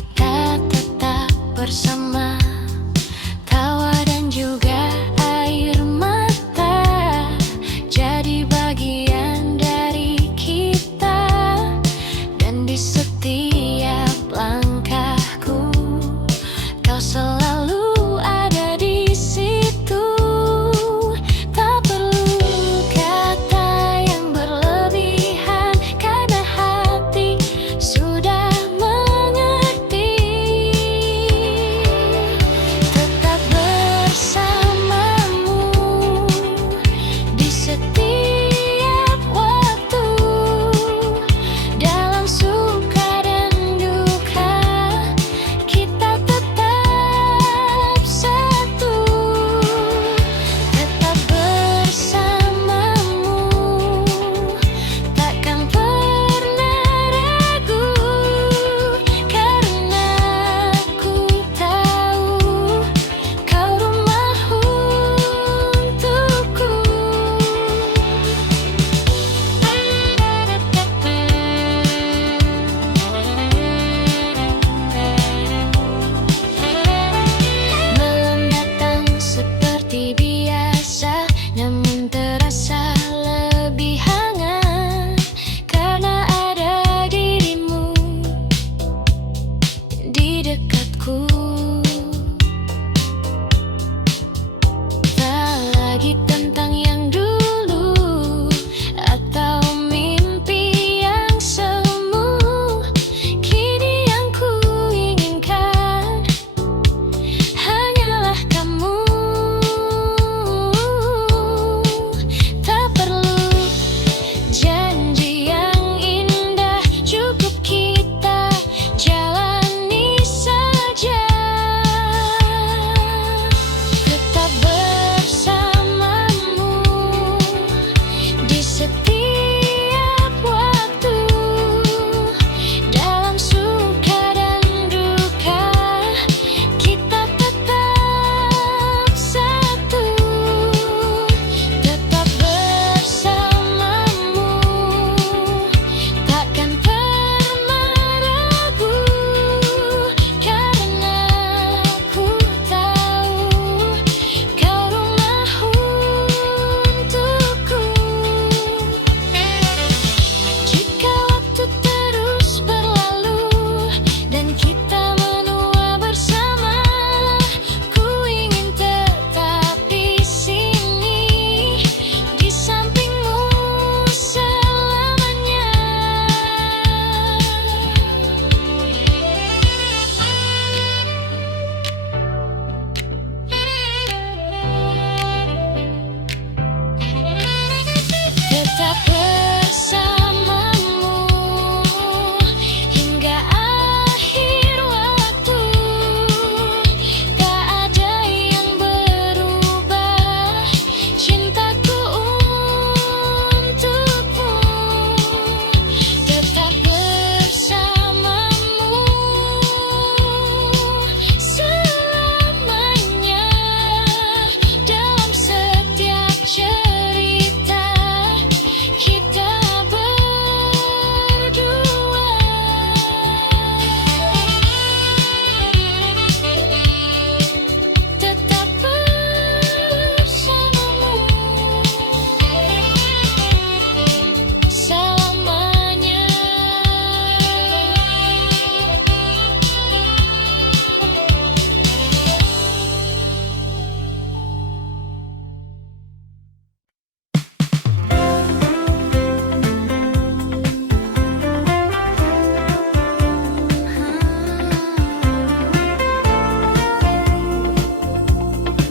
kita tetap bersama, tawa dan juga air mata jadi bagian dari kita. Dan di setiap langkahku kau selalu ada di situ. Tak perlu kata yang berlebihan, karena hati sudah mengerti. Tetap bersamamu di setiap waktu, dalam suka dan duka kita tetap satu. Tetap bersamamu, takkan pernah ragu, karena ku tahu kau rumah untukku. Malam datang seperti biasa, namun terasa lebih hangat karena ada dirimu di dekatku. Tak lagi tentang yang dulu atau mimpi yang semu. Kini yang ku inginkan hanyalah kamu. Tak perlu janji yang indah, cukup kita jalani saja. Tetap bersamamu di setiap waktu, dalam suka dan duka kita tetap satu. Tetap bersamamu, takkan pernah ragu, karena ku tahu kau rumah untukku. Jika waktu terus berlalu dan kita menua bersama, ku ingin tetap di sini di sampingmu selamanya. Tetap bersamamu hingga akhir waktu. Tak ada yang berubah, cintaku untukmu. Tetap bersamamu selamanya, dalam setiap cerita kita berdua. Tetap bersamamu selamanya.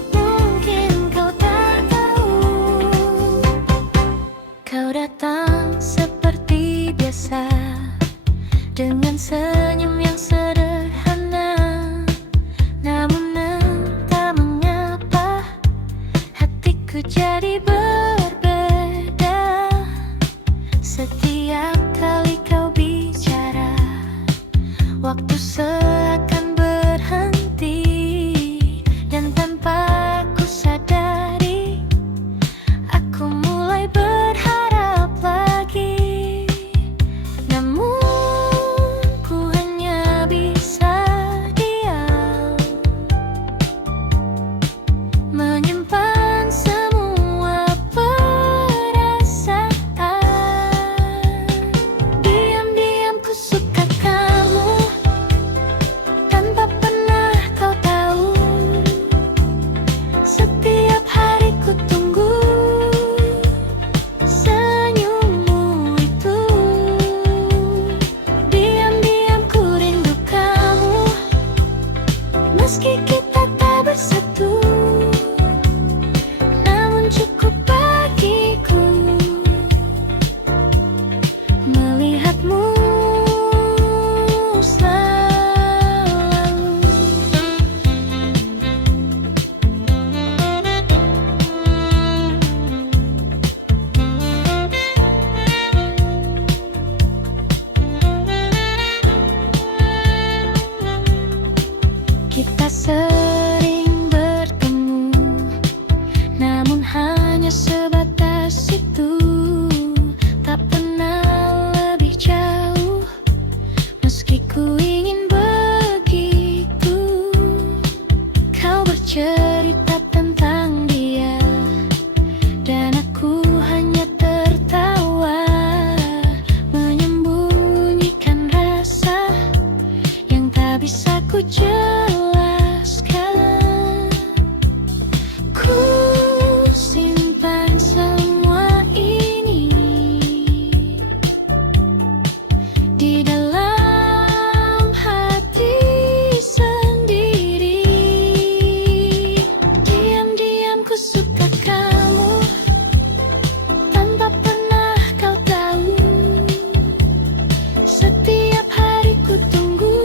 Mungkin kau tak tahu, kau datang seperti biasa dengan senyum yang sederhana, namun entah mengapa hatiku jadi berbeda. Setiap kali kau bicara, waktu seakan berhenti, dan tanpa ku sadari aku mulai berharap lagi. Namun ku hanya Meski kita tak bersatu, namun cukup bagiku melihatmu selalu. Kita sering bertemu, namun hanya sebatas itu. Tak pernah lebih jauh, meski ku ingin begitu. Kau bercerita tentang dia, dan aku hanya tertawa, menyembunyikan rasa yang tak bisa ku jelaskan. Ku simpan semua ini di dalam hati sendiri. Diam-diam ku suka kamu, tanpa pernah kau tahu. Setiap hari ku tunggu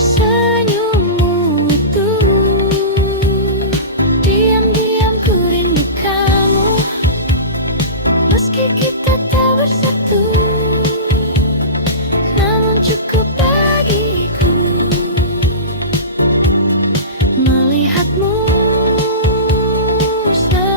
senyummu itu. Diam-diam ku rindu kamu, meski kita tak bersatu, namun cukup bagiku melihatmu selalu.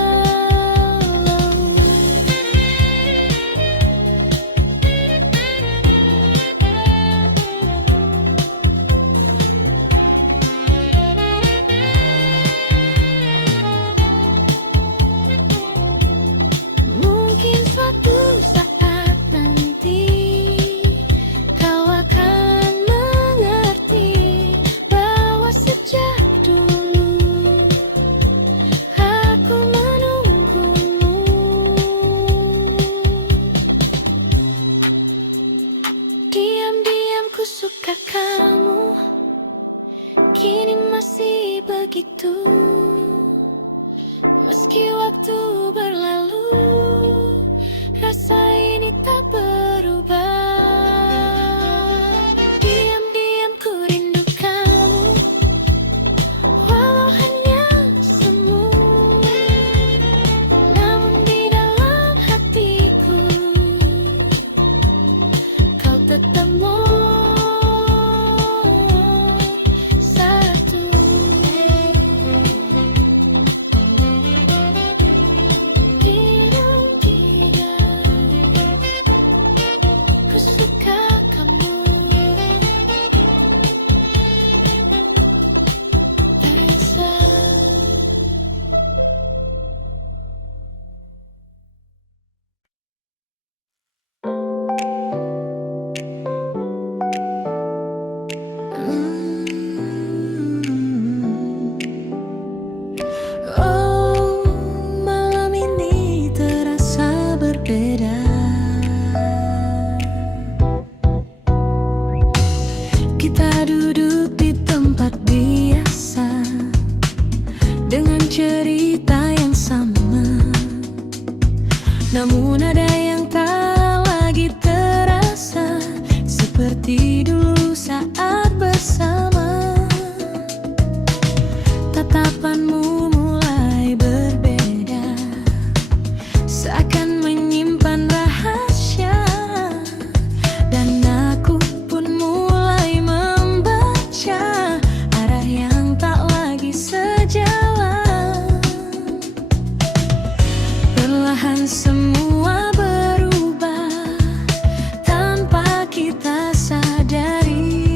Mungkin suatu saat nanti kau akan mengerti bahwa sejak dulu aku menunggumu. Diam-diam ku suka kamu, kini masih begitu. Meski waktu berlalu, rasa ini tak berubah. Diam-diam ku rindu kamu, walau hanya semu, namun di dalam hatiku kau tetap satu. Ku suka kamu, Raisa. Oh, malam ini terasa berbeda. Kita duduk di tempat biasa, dengan cerita yang sama, namun ada yang tak lagi terasa seperti dulu saat bersama. Tatapanmu mulai berbeda, seakan menyimpan rahasia, dan aku pun mulai membaca arah yang tak lagi sejalan. Perlahan semua berubah tanpa kita sadari.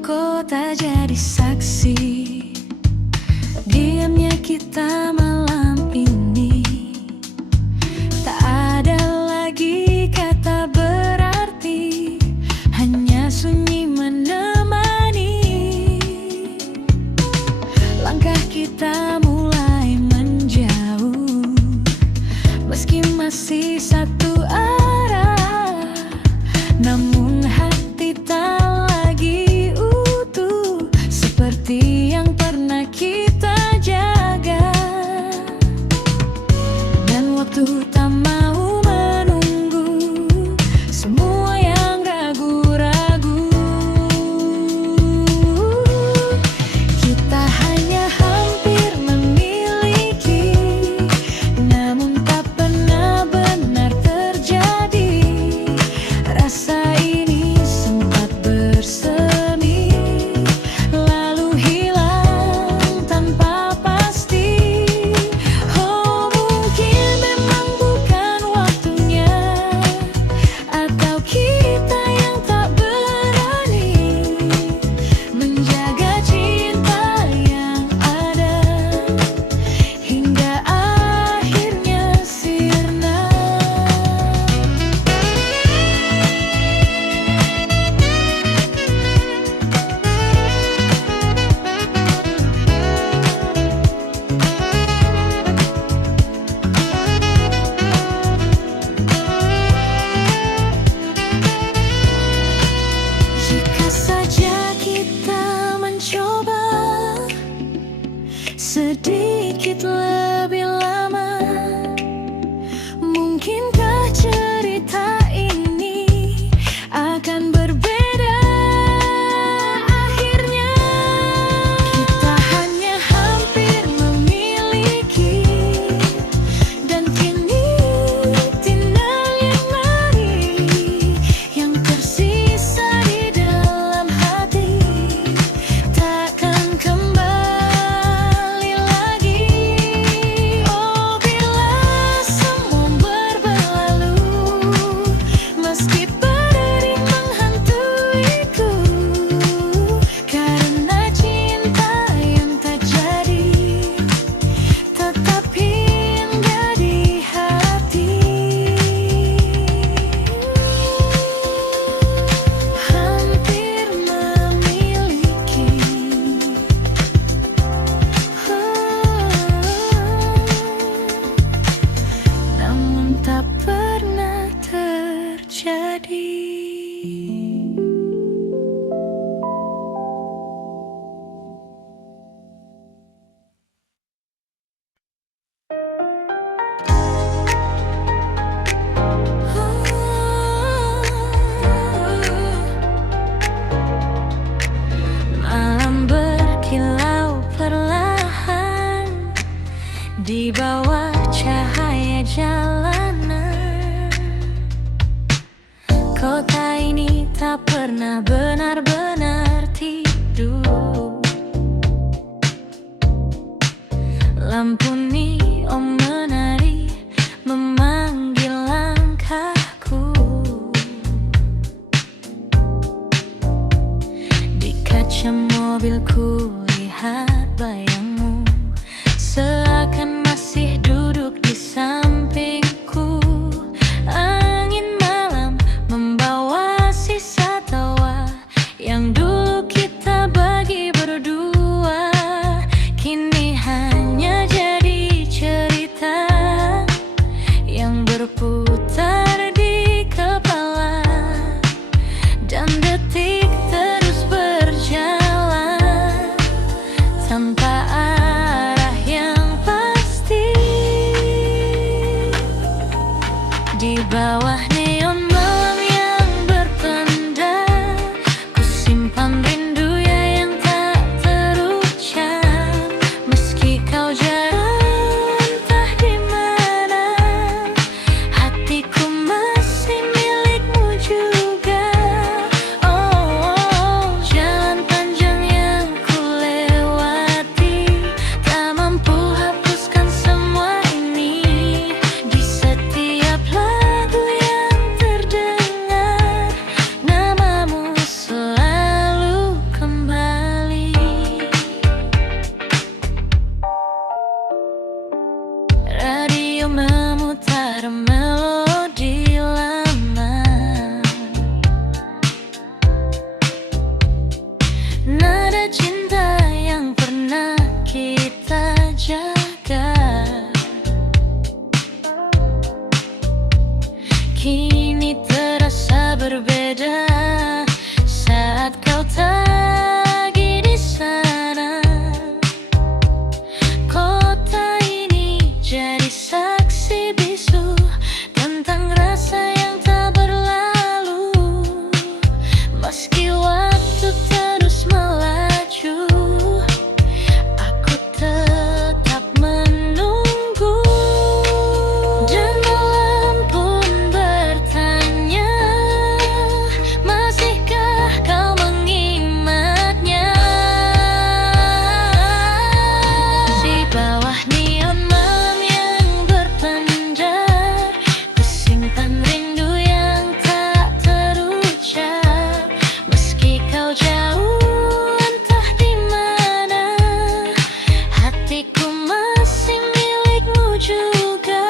kota jadi saksi diamnya kita malam ini. Tak ada lagi kata berarti, hanya sunyi menemani. Langkah kita mulai menjauh, meski masih satu arah, namun hati tak lagi utuh seperti yang pernah kita jaga. Dan waktu tak mau menunggu semua yang ragu-ragu. Kita hanya hampir memiliki, namun tak pernah benar terjadi. Rasa ini sempat bersemi, lalu hilang tanpa pasti. Oh, mungkin memang bukan waktunya, atau kita yang tak berani menjaga cinta yang ada hingga akhirnya sirna. Jika saja kita mencoba sedikit lebih lama, mungkinkah cerita ini akan berbeda akhirnya. Kita hanya hampir memiliki, dan kini tinggal yang mari yang tersisa di dalam hati, takkan kembali lagi. Oh, bila semua berlalu, meski berdiri menghantuiku, karena cinta yang tak jadi tetap hingga di hati. Hampir memiliki, namun tak pernah terjadi. Malam berkilau perlahan di bawah cahaya jalanan. Kota ini tak pernah benar-benar tidur. Lampu neon menari memanggil langkahku. Di kaca mobilku lihat bayangmu, seakan masih duduk di sampingku. Angin malam membawa sisa tawa yang dulu kita bagi berdua, kini hanya jadi cerita yang berputar di kepala, dan detik terus berjalan tanpa arah yang pasti. pada cinta yang pernah kita jaga. Kini terasa berbeda saat kau tak lagi di sana. Kota ini jadi saksi bisu tentang rasa yang tak berlalu. Meski waktu terus melaju, aku tetap menunggu. Dan malam pun bertanya, masihkah kau mengingatnya? Di bawah neon malam yang berpendar, ku simpan rindu yang tak terucap. Meski kau jauh entah di mana, hatiku masih milikmu juga.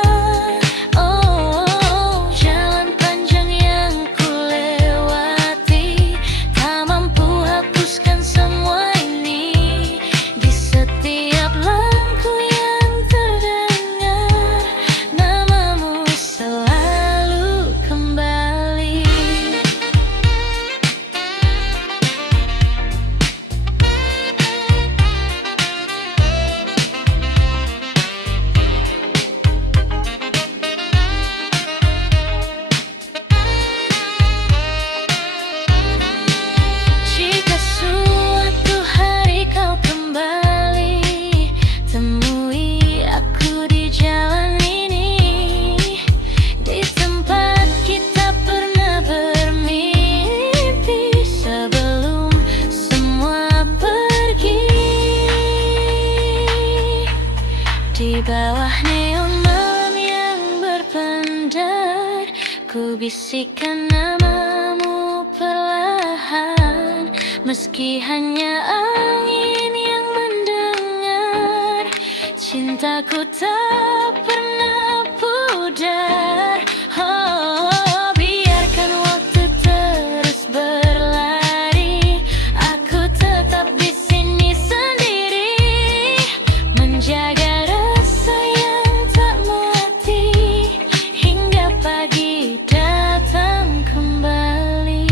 Oh, jalan panjang yang ku lewati tak mampu hapuskan semua ini. Di setiap langkah yang terdengar, namamu selalu kembali. Jika suatu hari kau kembali, temui aku di jalan ini, di tempat kita pernah bermimpi sebelum semua pergi. Di bawah neon malam yang berpendar, ku bisikkan namamu perlahan. Meski hanya angin yang mendengar, cintaku tak pernah pudar. Oh, biarkan waktu terus berlari, aku tetap di sini sendiri, menjaga rasa yang tak mati hingga pagi datang kembali.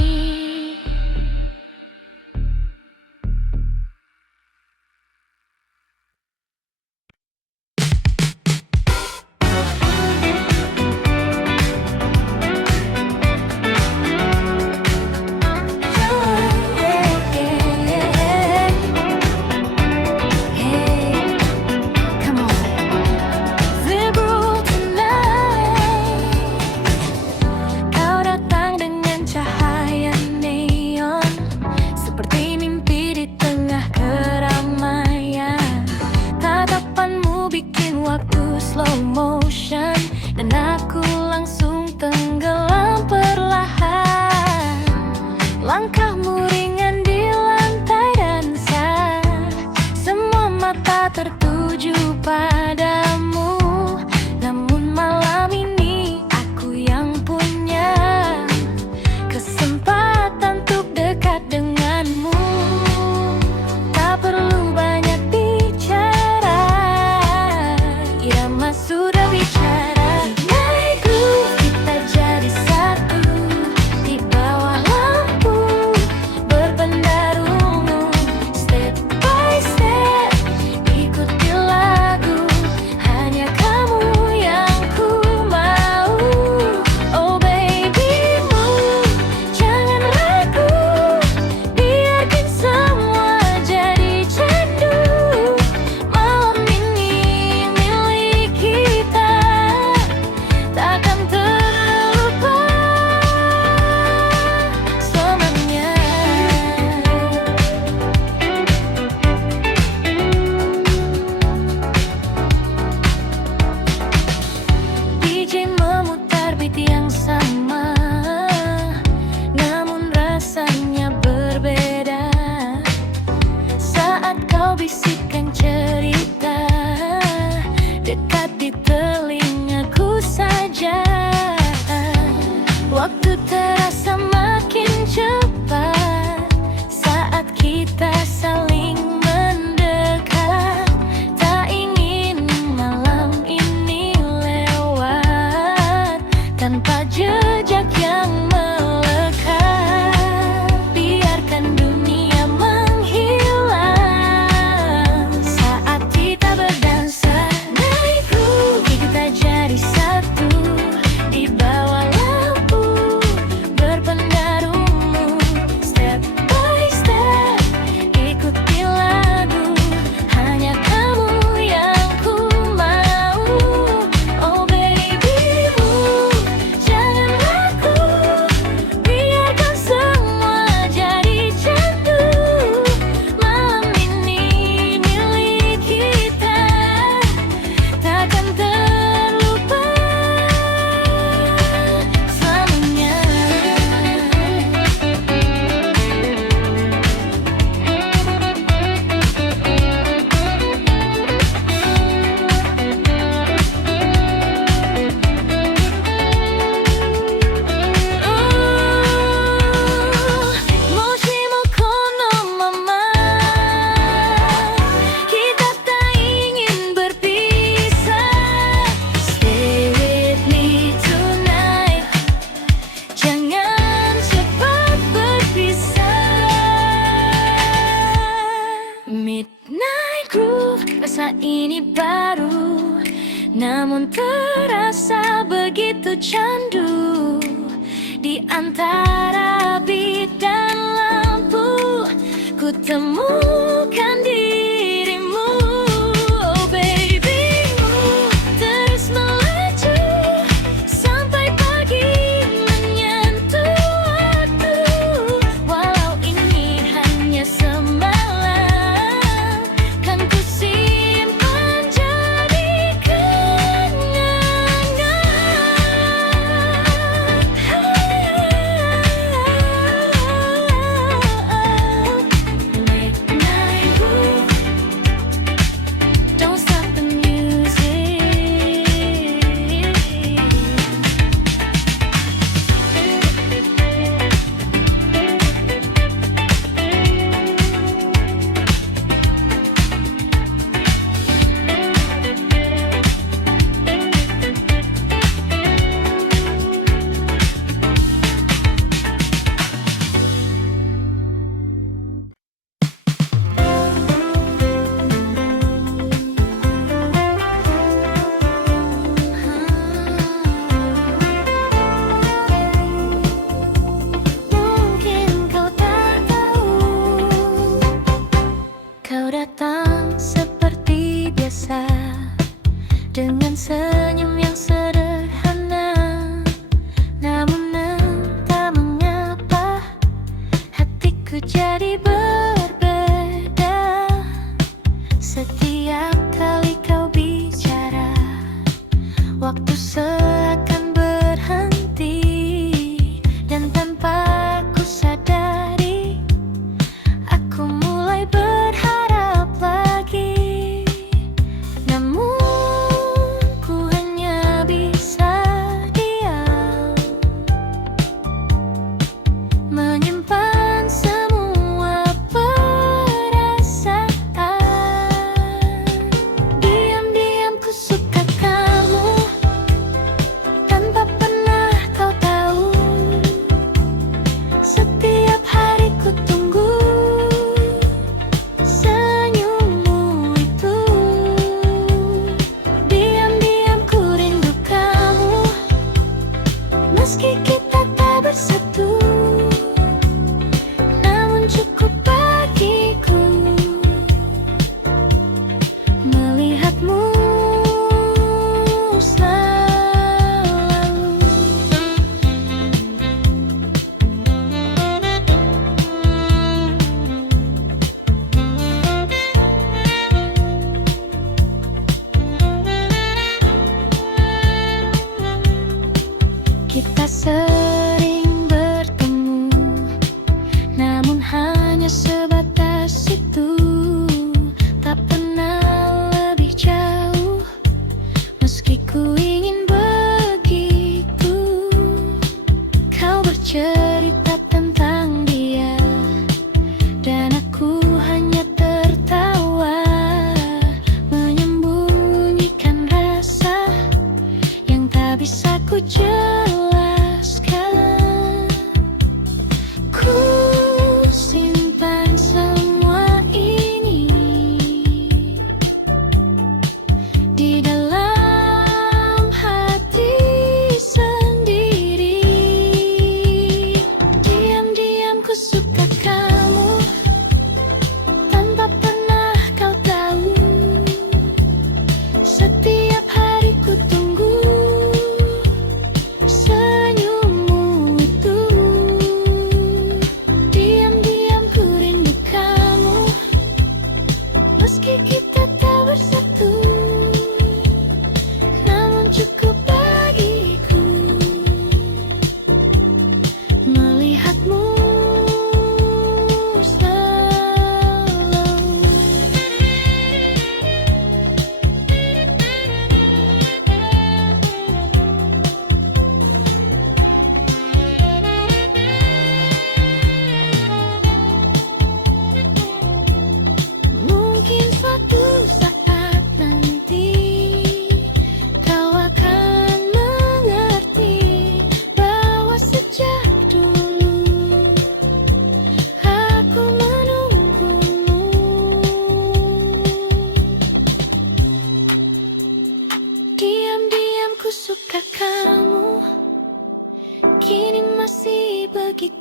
rasa ini baru, namun terasa begitu candu. Di antara beat dan lampu, ku temukan dirimu. Oh babymu, terus melaju sampai pagi menyentuh waktu. Walau ini hanya semalam, kan ku simpan jadi kenangan. Midnight Roof, don't stop the music. Mungkin kau tak tahu, kau datang seperti biasa dengan senyum yang sederhana. Namun entah mengapa hatiku jadi berbeda. Setiap kali kau bicara, waktu seakan berhenti, dan tanpa ku sadari, aku mulai berharap lagi. Namun ku hanya bisa diam, menyimpan semua perasaan. Diam-diam ku suka kamu, tanpa pernah kau tahu. Setiap hari ku tunggu senyummu itu. Diam-diam ku rindu kamu, meski kita tak bersatu. Namun cukup bagiku melihatmu selalu. Kita sering bertemu, namun hanya sebatas itu. Tak pernah lebih jauh, meski ku ingin begitu. Kau bercerita tentang dia, dan aku hanya tertawa, menyembunyikan rasa yang tak bisa ku jelaskan. Ku simpan semua ini di dalam hati sendiri. Diam-diam ku suka kamu, tanpa pernah kau tahu. Setiap hari ku tunggu senyummu itu. Diam-diam ku rindu kamu, meski kita tak bersatu. Namun cukup bagiku melihatmu selalu. Mungkin suatu saat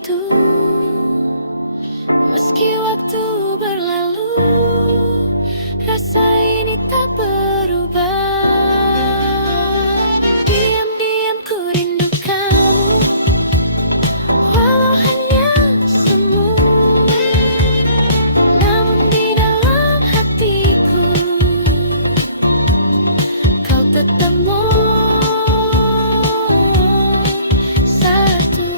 itu. Meski waktu berlalu, rasa ini tak berubah. Diam-diam ku rindu kamu, walau hanya semu. Namun di dalam hatiku, kau tetap satu.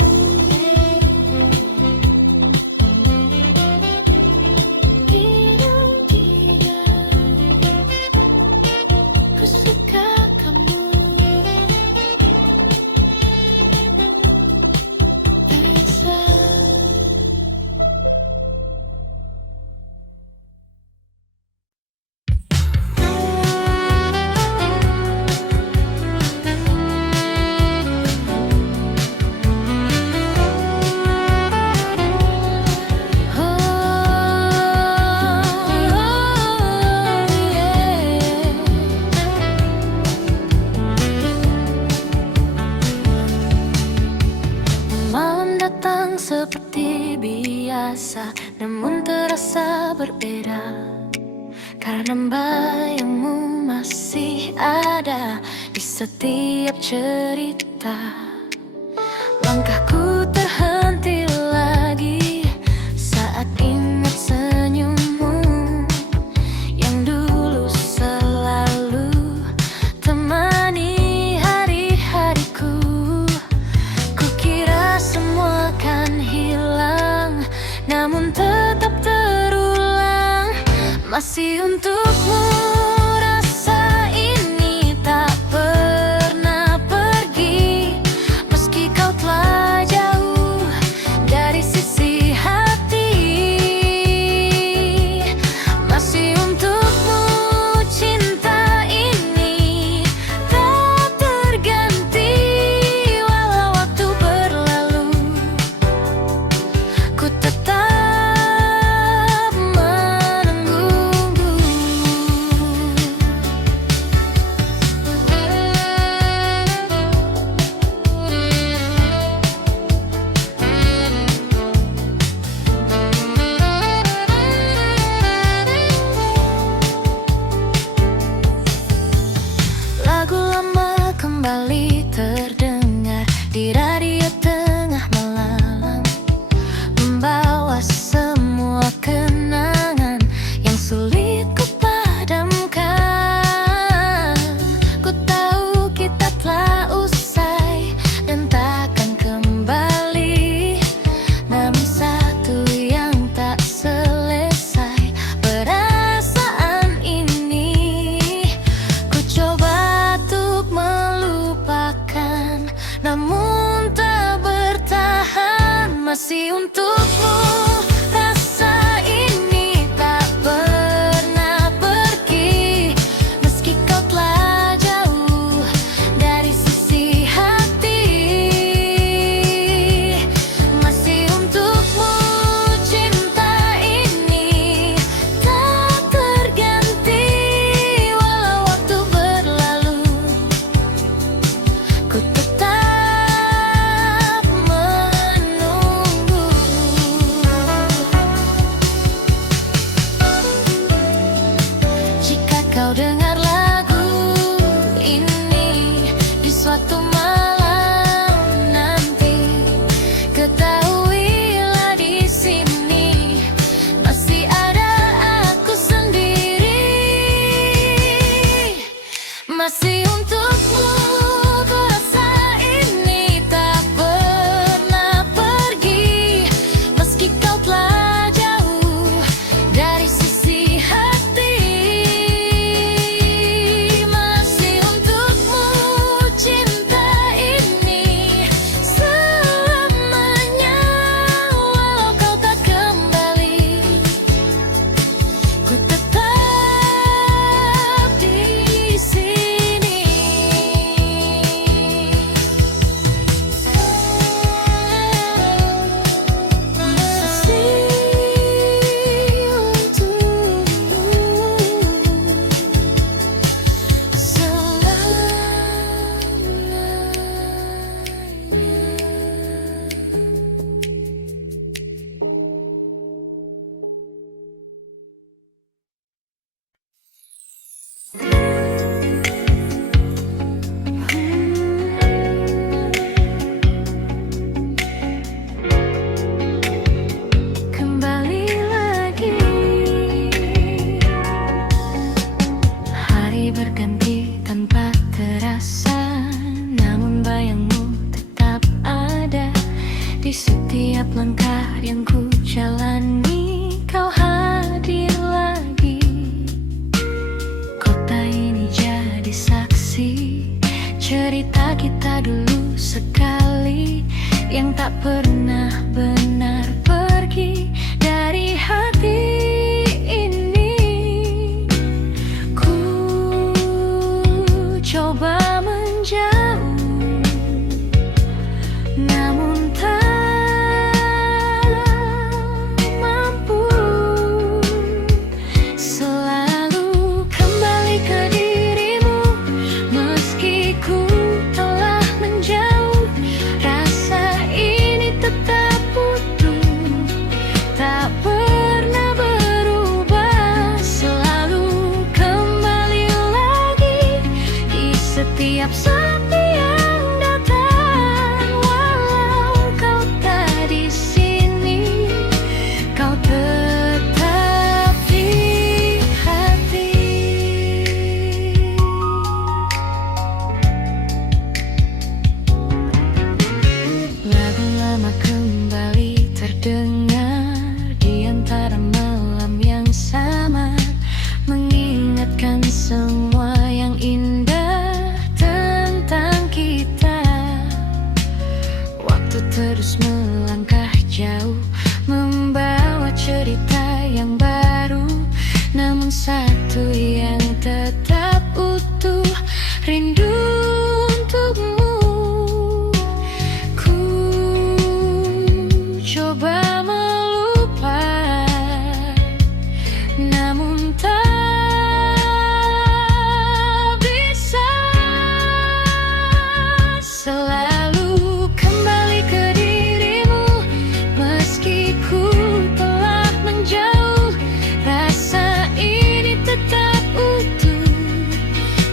Ku suka kamu, tak bisa. Malam datang seperti biasa, namun terasa berbeda, karena bayangmu masih ada di setiap cerita. Langkahku terhenti lagi saat ingat senyummu yang dulu selalu temani hari-hariku. Kukira semua kan hilang, namun tetap terulang. Masih untukmu rasa ini tak pernah pergi, meski kau telah jauh dari sisi hati. Masih untukmu cinta ini tak terganti, walau waktu berlalu, ku tetap menunggumu. tak pernah benar pergi dari hati ini. Ku coba menjauh, namun tak mampu. Selalu kembali ke dirimu, meski ku telah menjauh. Rasa ini tetap utuh, tak pernah berubah. Selalu kembali lagi di setiap sepi yang datang. Walau kau tak di sini, kau tetap di hati. Lagu lama kembali terdengar di antara malam yang samar, mengingatkan semua yang indah tentang kita. Waktu terus melangkah jauh, membawa cerita yang baru, namun satu yang tetap utuh, rindu untukmu. Ku coba melupakan, namun tak bisa. Selalu kembali ke dirimu, meski ku telah menjauh. Rasa ini tetap utuh,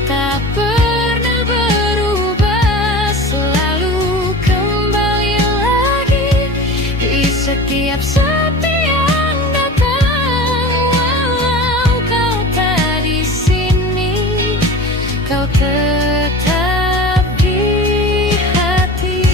tak pernah berubah. Selalu kembali lagi di setiap sepi yang datang. Walau kau tak di sini, kau tetap di hati.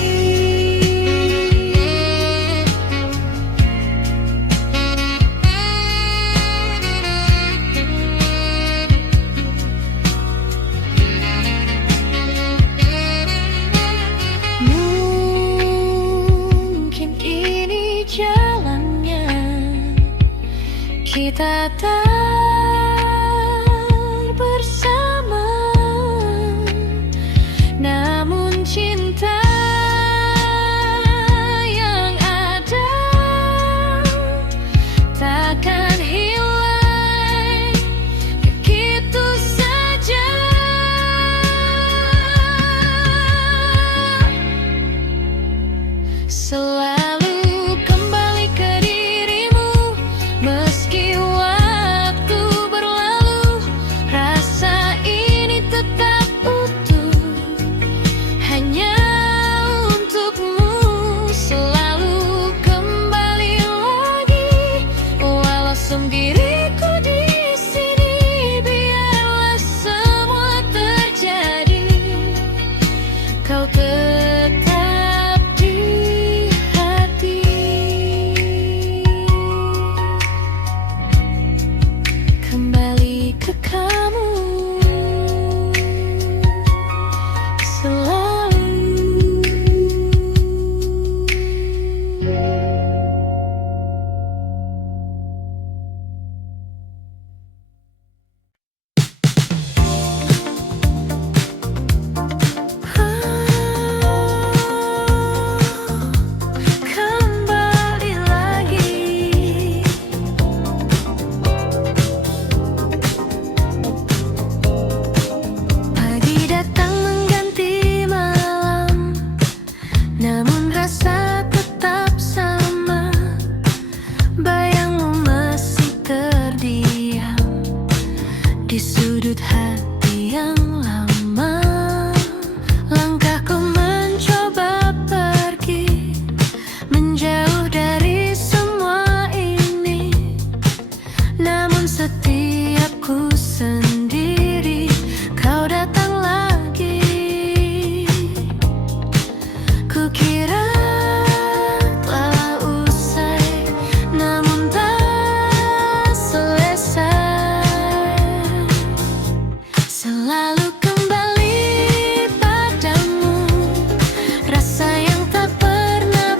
Mungkin ini jalannya, kita tak bersama, namun cinta yang ada takkan hilang begitu saja. Selalu kembali ke dirimu, meski waktu berlalu. Rasa ini tetap utuh, hanya untukmu. Selalu kembali lagi, walau sendiriku di sini. Biarlah semua terjadi, kau tetap di hati. Kembali ke kamu selalu. Kembali lagi. Pagi datang mengganti malam, namun rasa tetap sama. Bayangmu masih terdiam di sudut hati yang lama. Langkahku mencoba pergi, menjauh dari semua ini, namun setiap ku sendiri, kau datang lagi. Kukira telah usai, namun tak selesai. Selalu kembali padamu, rasa yang tak pernah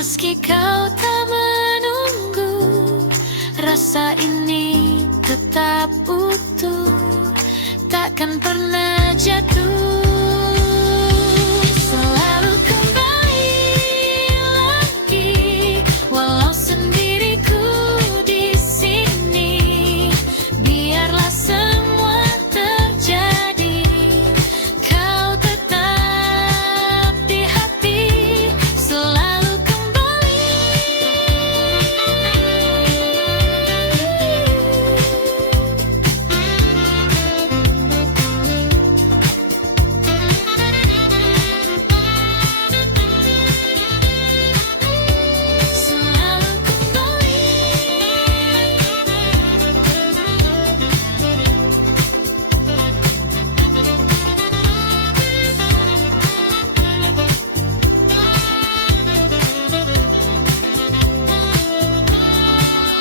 Meski kau tak menunggu, rasa ini tetap utuh, takkan pernah jatuh. Selalu kembali lagi, walau sendiriku di sini. Biarlah semua terjadi, kau tetap di hati. Selalu kembali. Selalu kembali.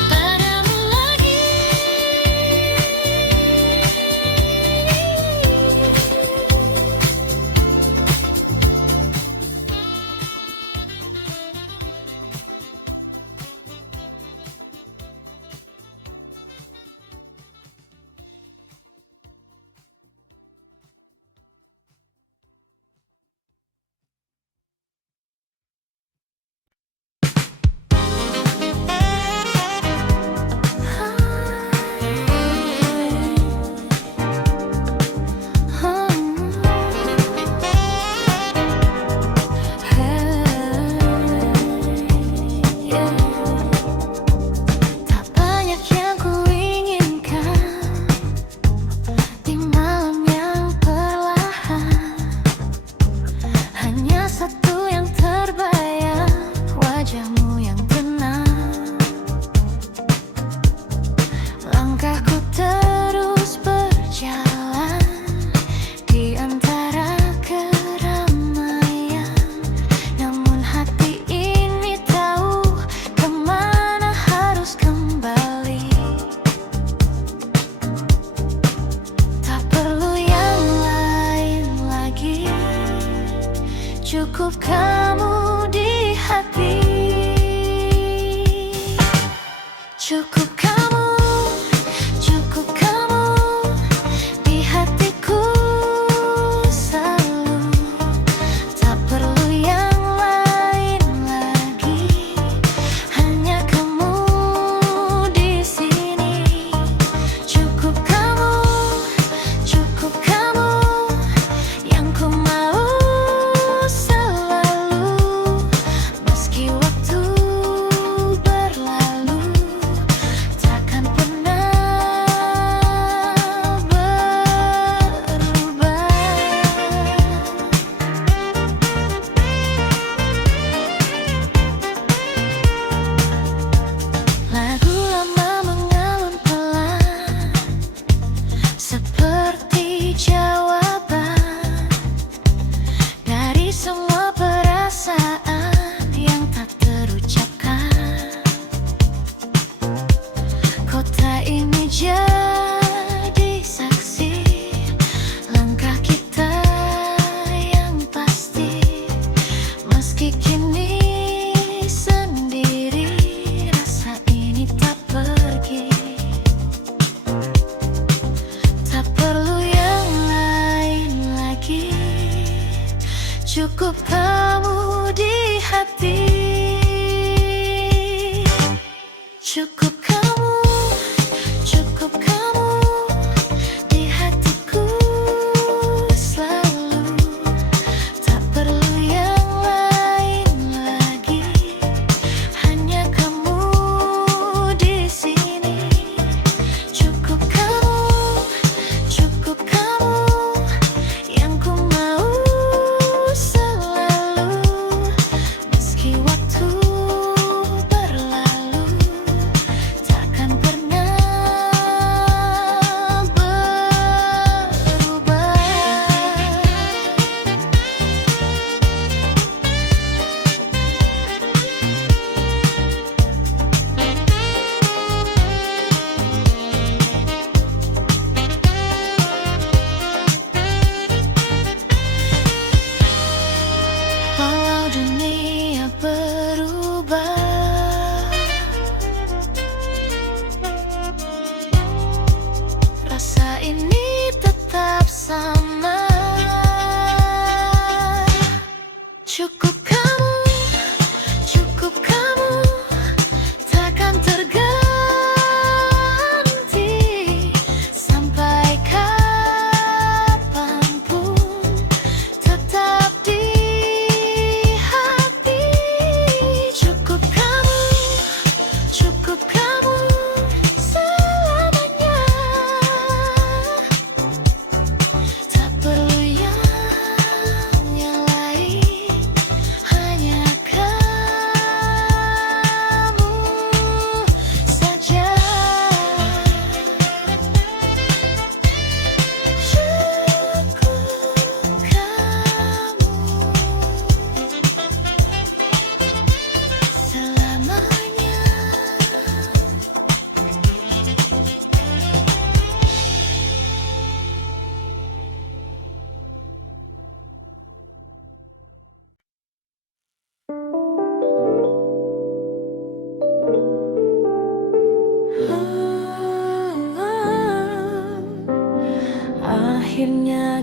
Padamu lagi. Tak banyak yang kuinginkan di malam yang perlahan, hanya satu yang terbayang, wajahmu yang tenang. Langkahku terus berjalan di antara keramaian, namun hati ini tahu kemana harus kembali. Tak perlu yang lain lagi, cukup kamu di hati. Cukup kamu di hatiku selalu. Tak perlu yang lain lagi, hanya kamu di sini. Cukup kamu yang ku mau selalu. Meski waktu berlalu, takkan pernah berubah. Lagu lama mengalun pelan, seperti jawaban dari semua perasaan yang tak terucapkan. Kota ini jadi saksi langkah kita yang pasti. Meski kini sendiri, rasa ini tak pergi. Tak perlu yang lain lagi, cukup kamu di hati. Cukup kamu di hatiku selalu. Tak perlu yang lain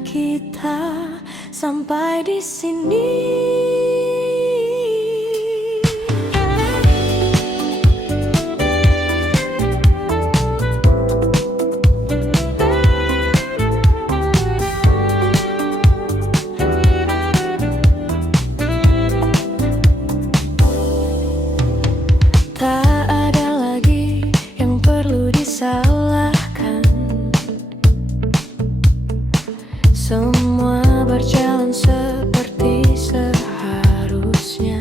kita sampai di sini. Tak ada lagi yang perlu disalahkan. Semua berjalan seperti seharusnya.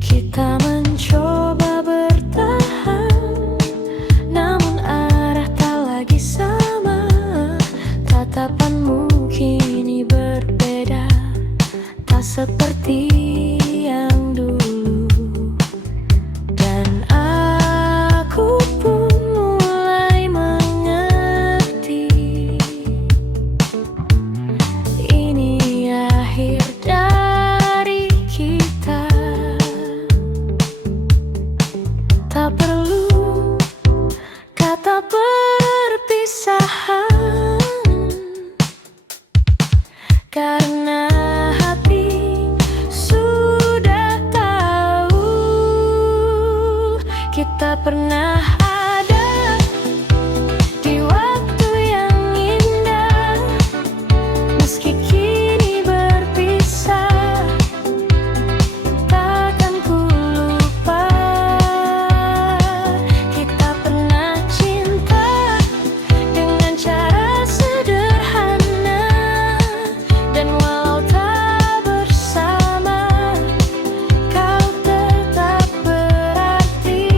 Kita mencoba bertahan, namun arah tak lagi sama. Tatapanmu kini berbeda, tak seperti yang dulu. Dan aku pun mulai mengerti, ini akhir dari kita. Tak perlu kata perpisahan, karena hati sudah tahu kita pernah ada di waktu yang indah. Meski kini berpisah, takkan ku lupa. Kita pernah cinta dengan cara sederhana, dan walau tak bersama, kau tetap berarti.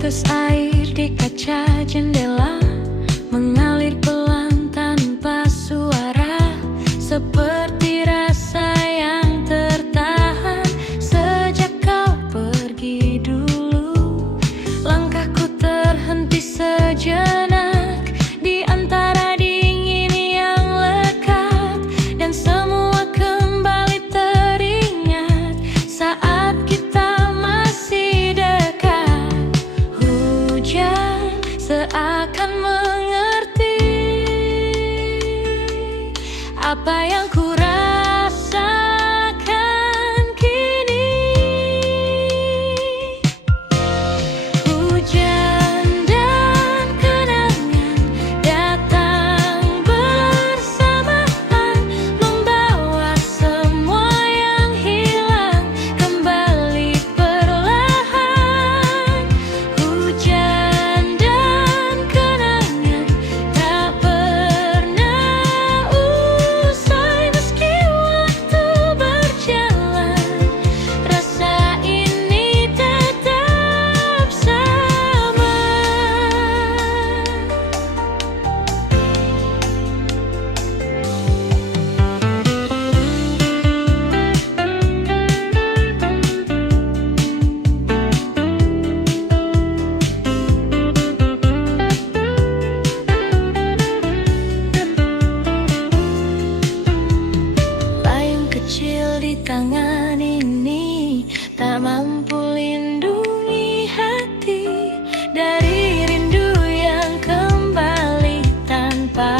Tetes air di kaca jendela mengalir pelan tanpa suara, seperti rasa yang tertahan sejak kau pergi dulu. Langkahku terhenti sejenak di antara dingin yang lekat, dan semua kembali teringat saat kita masih dekat. Hujan seakan mengerti apa yang ku rasakan kini. Hujan dan kenangan datang bersamaan, membawa semua yang hilang kembali perlahan. Hujan dan kenangan tak pernah usai meski waktu berjalan. Rasa ini tetap sama. Payung kecil di tangan ini tak mampu lindungi hati dari rindu yang kembali tanpa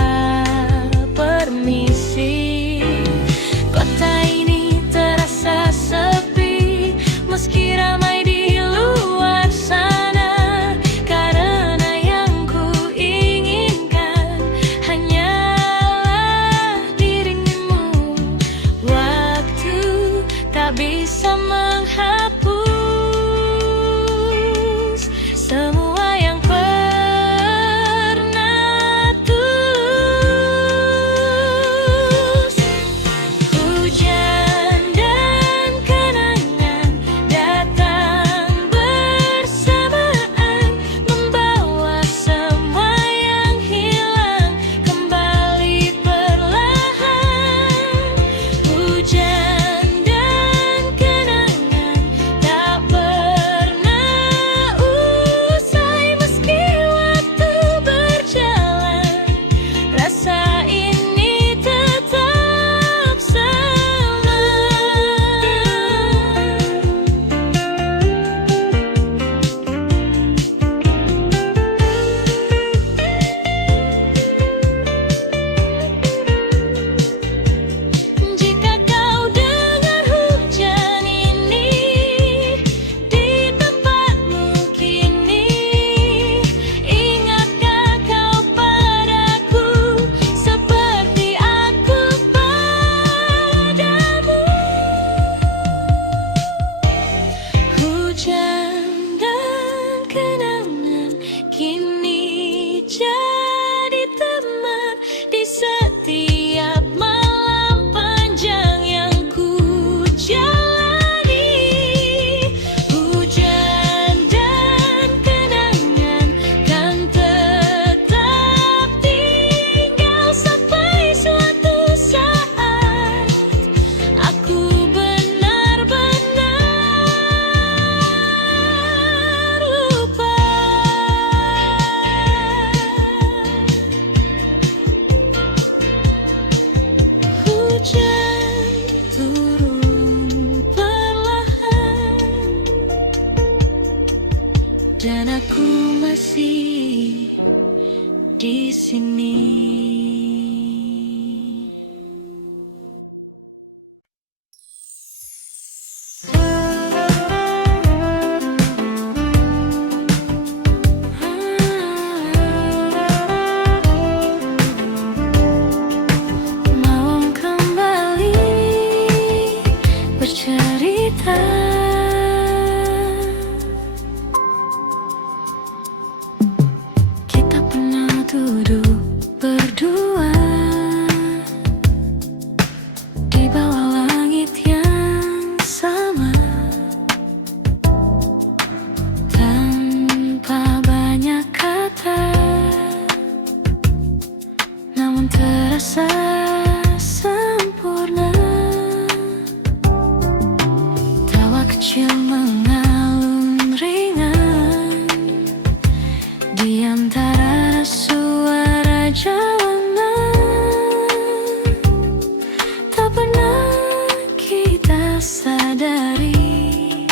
permisi. Kota ini terasa sepi meski ramai di luar sana, karena yang ku inginkan hanyalah dirimu. Waktu tak bisa menghapus semua yang pernah tulus. Hujan dan kenangan datang bersamaan, membawa semua yang hilang kembali perlahan. Hujan dan kenangan tak pernah usai meski waktu berjalan. Rasa ini tetap sama. Jika kau dengar hujan ini di tempatmu kini, ingatkah kau padaku seperti aku padamu? Hujan dan kenangan kini jadi teman di setiap malam panjang yang ku jalani. Hujan dan kenangan kan tetap tinggal sampai suatu saat aku benar-benar lupa. Hujan turun perlahan, dan aku masih di sini. Malam kembali bercerita. Kita pernah duduk berdua ringan di antara suara jalanan. Tak pernah kita sadari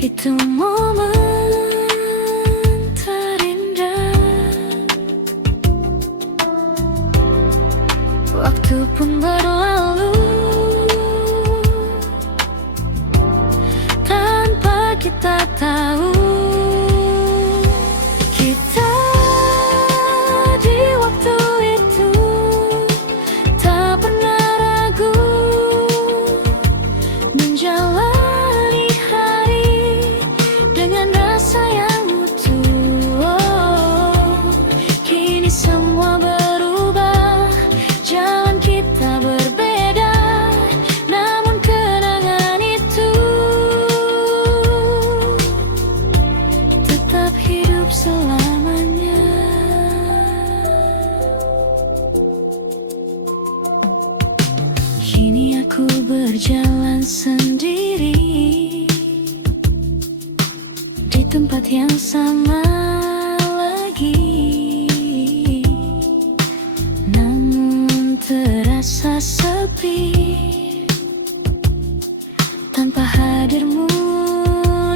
itu momen terindah. Waktu pun berlalu tanpa kita tahu. Kita di waktu itu tak pernah ragu menjalani hari dengan rasa yang utuh. Kini semua berubah, jalan kita berbeda, namun kenangan itu tetap hidup selamanya. Kini aku berjalan sendiri di tempat yang sama lagi, namun terasa sepi tanpa hadirmu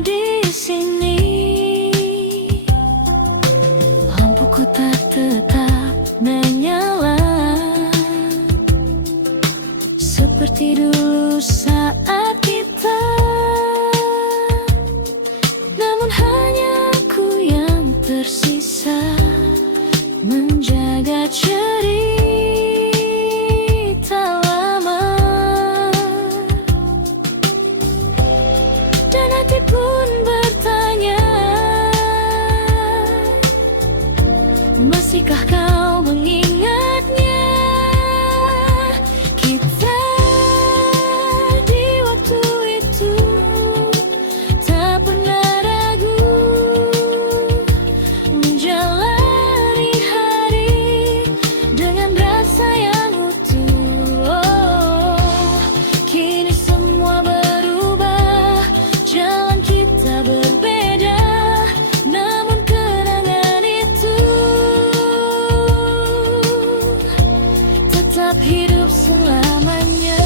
di sini. Lampu kota tetap menyala seperti dulu saat kita, namun hanya aku yang tersisa menjaga cerita lama. Dan hati pun bertanya, masihkah kau mengingatnya? Kita di waktu itu tak pernah ragu menjalani hari dengan rasa yang utuh. Kini semua berubah, jalan kita berbeda, namun kenangan itu tetap hidup selamanya.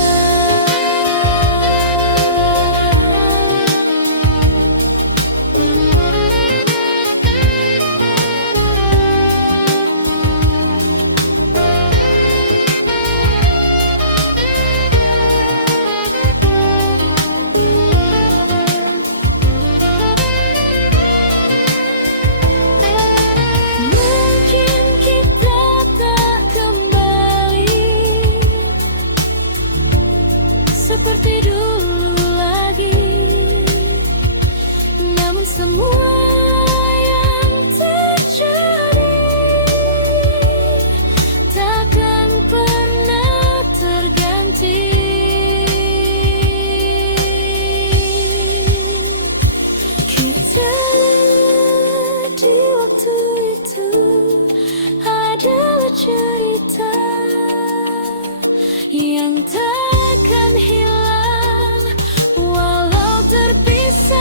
Mungkin kita tak kembali seperti dulu lagi, namun semua yang terjadi takkan pernah terganti. Kita di waktu itu adalah cerita yang takkan hilang walau terpisah.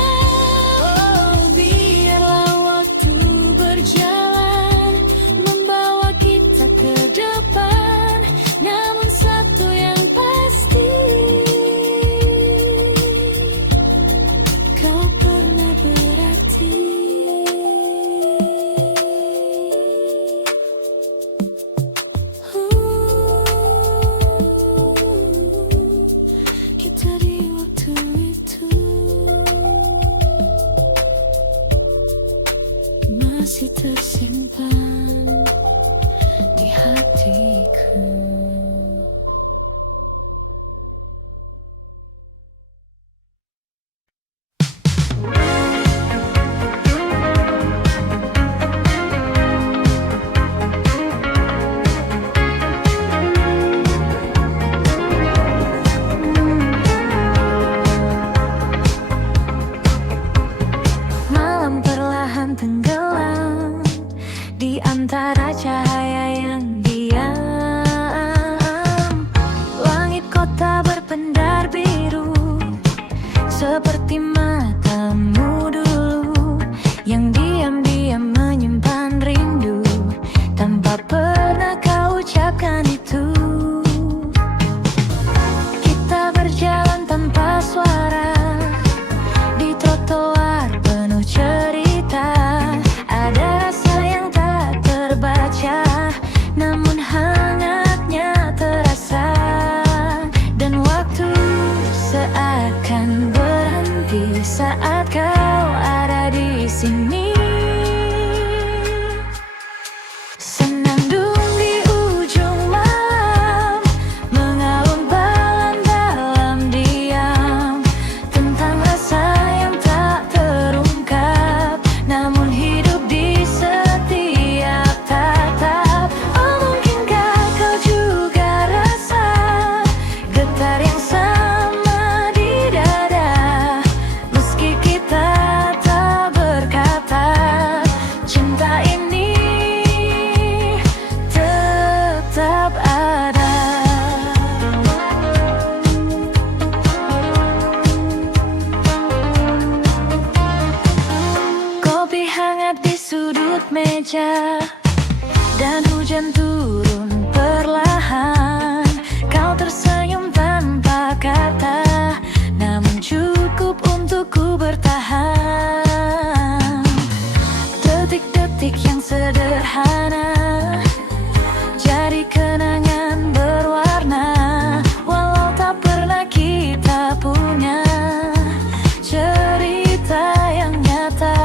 Oh, biarlah waktu berjalan membawa kita ke depan, namun satu yang pasti, kau pernah berarti. Kita di waktu itu masih tersimpan di hatiku. Malam perlahan tenggelam di sini. Senandung di ujung malam, mengalun pelan dalam diam, tentang rasa yang tak terungkap, namun hidup di setiap tatap. Oh, mungkinkah kau juga rasa getar yang sama di dada, meski kita tak berkata, cinta ini tetap ada. Kopi hangat di sudut meja, dan hujan turun perlahan. Kau tersenyum tanpa kata, namun cukup untuk ku bertahan. Detik-detik yang sederhana jadi kenangan berwarna, walau tak pernah kita punya cerita yang nyata.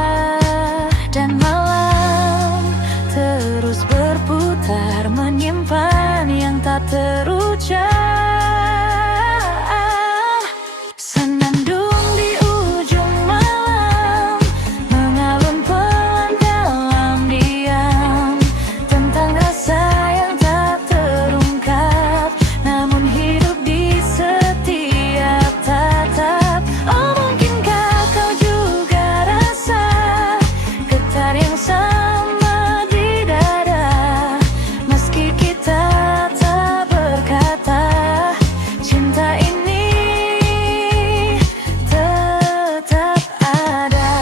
Dan malam terus berputar, menyimpan yang tak terucap. Senandung di ujung malam, mengalun pelan dalam diam, tentang rasa yang tak terungkap, namun hidup di setiap tatap. Oh, mungkinkah kau juga rasa getar yang sama di dada, meski kita tak berkata, cinta ini tetap ada.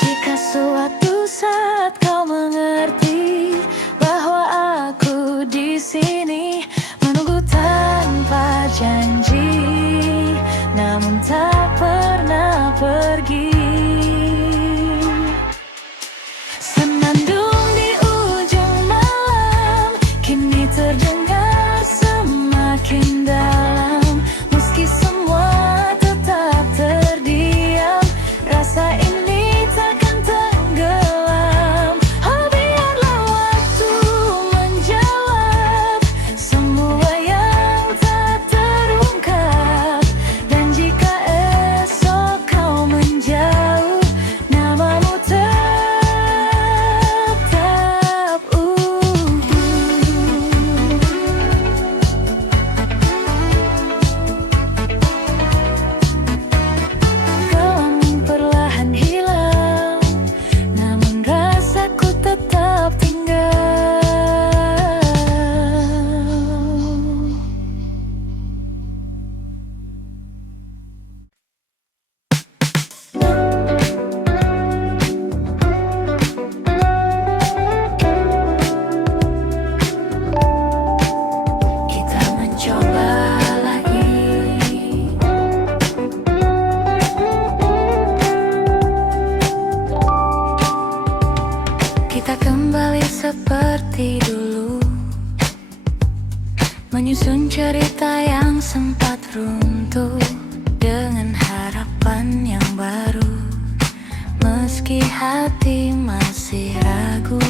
Jika suatu saat kau mengerti bahwa aku di sini, menunggu tanpa janji, namun tak pernah pergi. Senandung di ujung malam, kini terdengar semakin dalam, meski semua tetap terdiam, rasa ini takkan tenggelam. Oh, biarlah waktu menjawab semua yang tak terungkap, dan jika esok kau menjauh, namamu tetap utuh. Gelang perlahan hilang, namun rasaku tetap tinggal. Kita mencoba lagi. Kita kembali seperti dulu, menyusun cerita yang sempat runtuh, dengan harapan yang baru, meski hati masih ragu.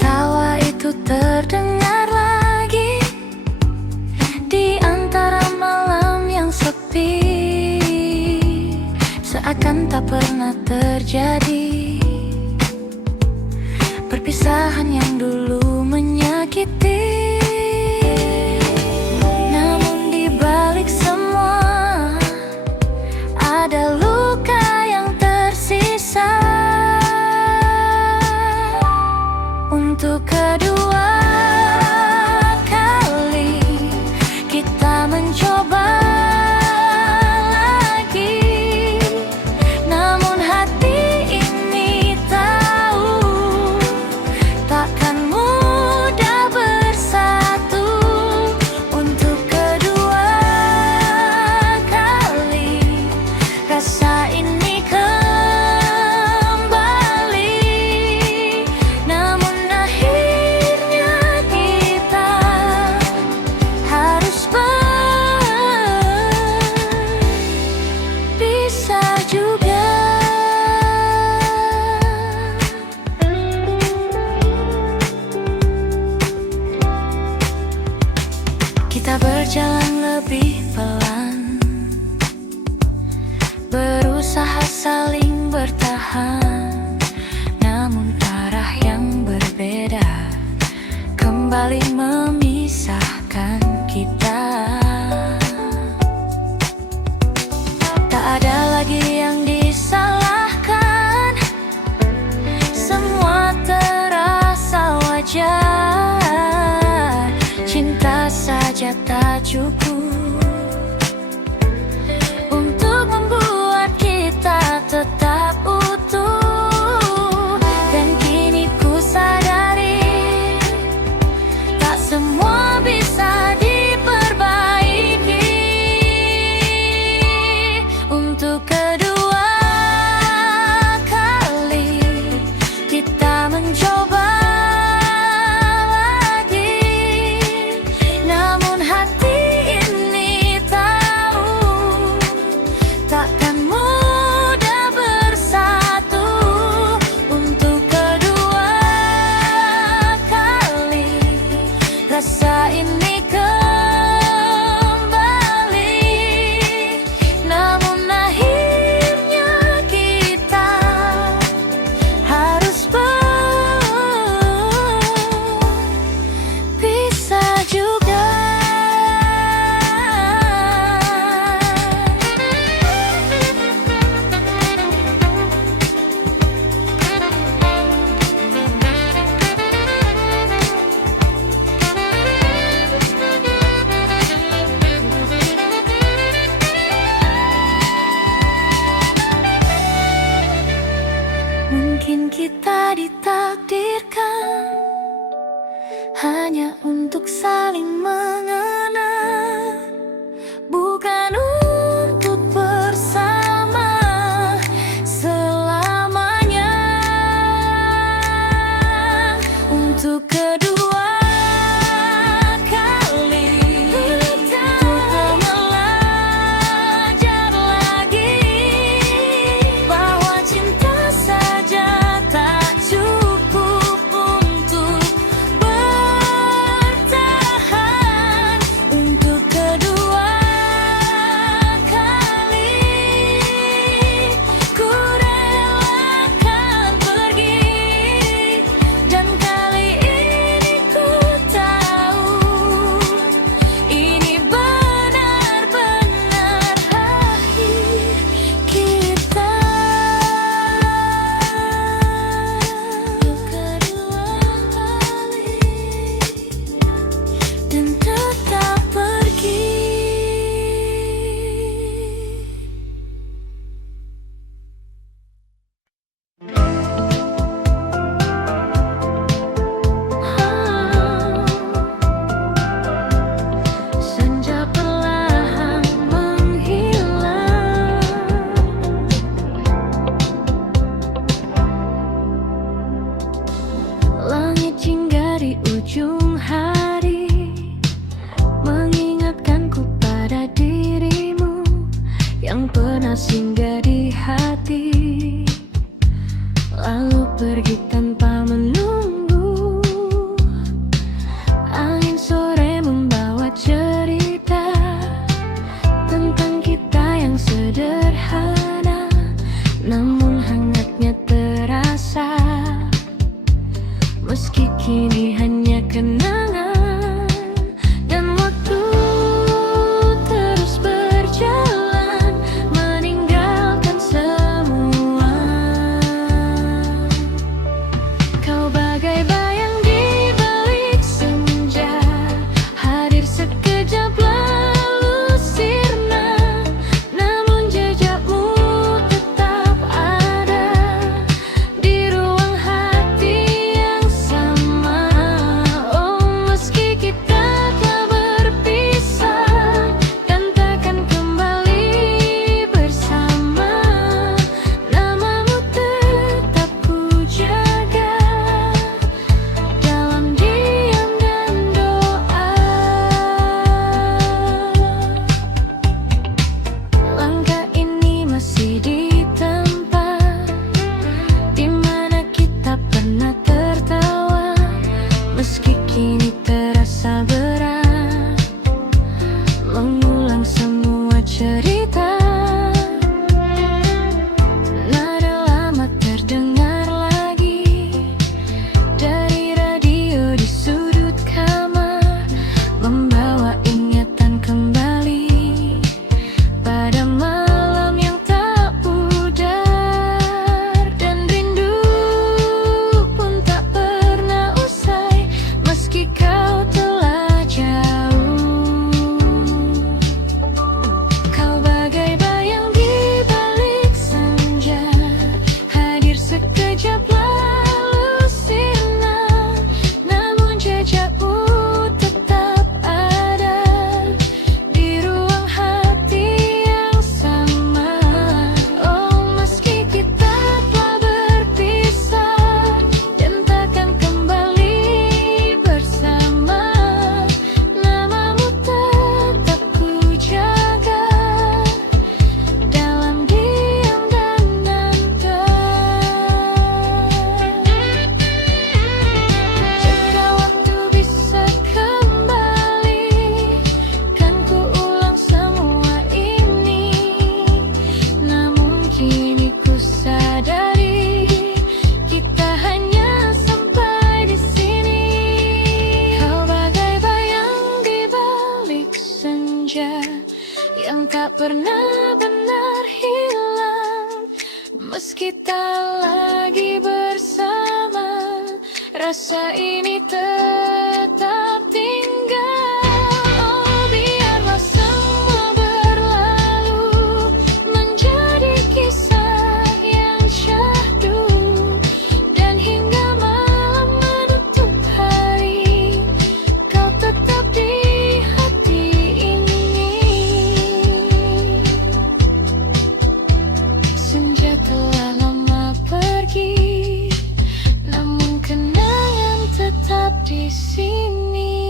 Tawa itu terdengar lagi di antara malam yang sepi, seakan tak pernah terjadi. Perpisahan yang dulu menyakiti, namun di balik semua ada luka yang tersisa. Untuk kedua kali kita mencoba lagi, namun hati ini tahu takkan mudah bersatu. Untuk kedua kali rasa ini kembali, namun akhirnya berjalan lebih pelan, berusaha saling bertahan, namun arah yang berbeda kembali memisahkan kita. Tak ada lagi yang disalahkan, semua terasa wajar. Cinta saja tak cukup untuk membuat kita tetap utuh. Dan kini ku sadari, tak semua bisa diperbaiki. Untuk kedua kali kita mencoba rasa ini kembali, namun akhirnya kita harus berpisah juga. Mungkin kita ditakdirkan hanya untuk saling mengenal, bukan untuk bersama selamanya. Untuk kedua kali untuk belajar lagi bahwa cinta saja tak cukup untuk bertahan. Untuk kedua kali ku relakan pergi, dan kali ini ku tahu ini benar-benar akhir kita. Kedua kali dan tetap pergi. Senja perlahan menghilang, langit hingga di ujung hari mengingatkanku pada dirimu yang pernah singgah di hati, lalu pergi tanpa menunggu. Angin sore membawa cerita tentang kita yang sederhana, namun hangatnya terasa. Meski kini hanya kenangan, dan waktu terus berjalan meninggalkan semua. Kau bagai bayang di balik senja, hadir sekejap lalu sirna, namun jejakmu tetap ada di ruang hati yang sama. Oh, meski kita telah berpisah, kan takkan kembali bersama. Namamu tetap ku jaga dalam diam dan doa. Langkah ini masih di tempat di mana kita pernah tertawa, meski kini terasa berat. pernah benar hilang. Meski tak lagi bersama, rasa ini tetap tinggal. Oh, biarlah semua berlalu, menjadi kisah yang syahdu. Dan hingga malam menutup hari, kau tetap di hati ini. Senja telah lama pergi, namun kenangan tetap di sini.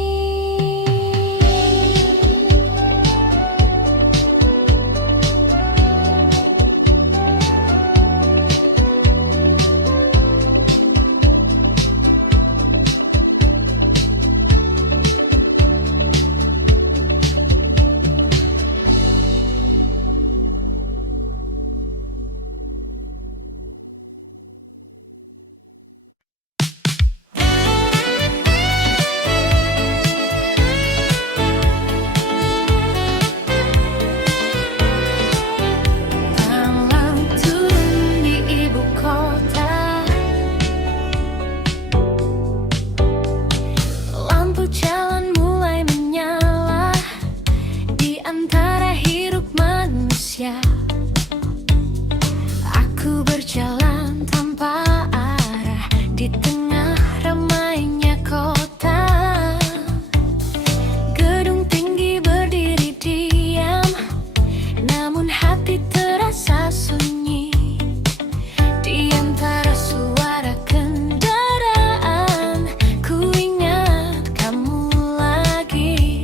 Malam turun di ibu kota, lampu jalan mulai menyala di antara hiruk manusia. Aku berjalan tanpa arah di tengah ramainya kota. Gedung tinggi berdiri diam, namun hati terasa sunyi. Di antara suara kendaraan, ku ingat kamu lagi.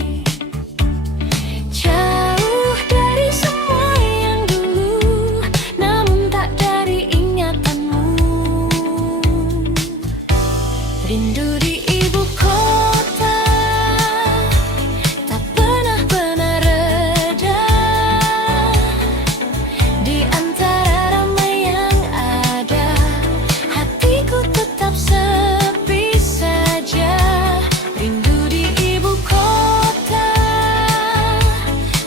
Jauh dari semua yang dulu, namun tak dari ingatanmu. Rindu di ibu kota tak pernah reda. Di antara ramai yang ada, hatiku tetap sepi saja. Rindu di ibu kota,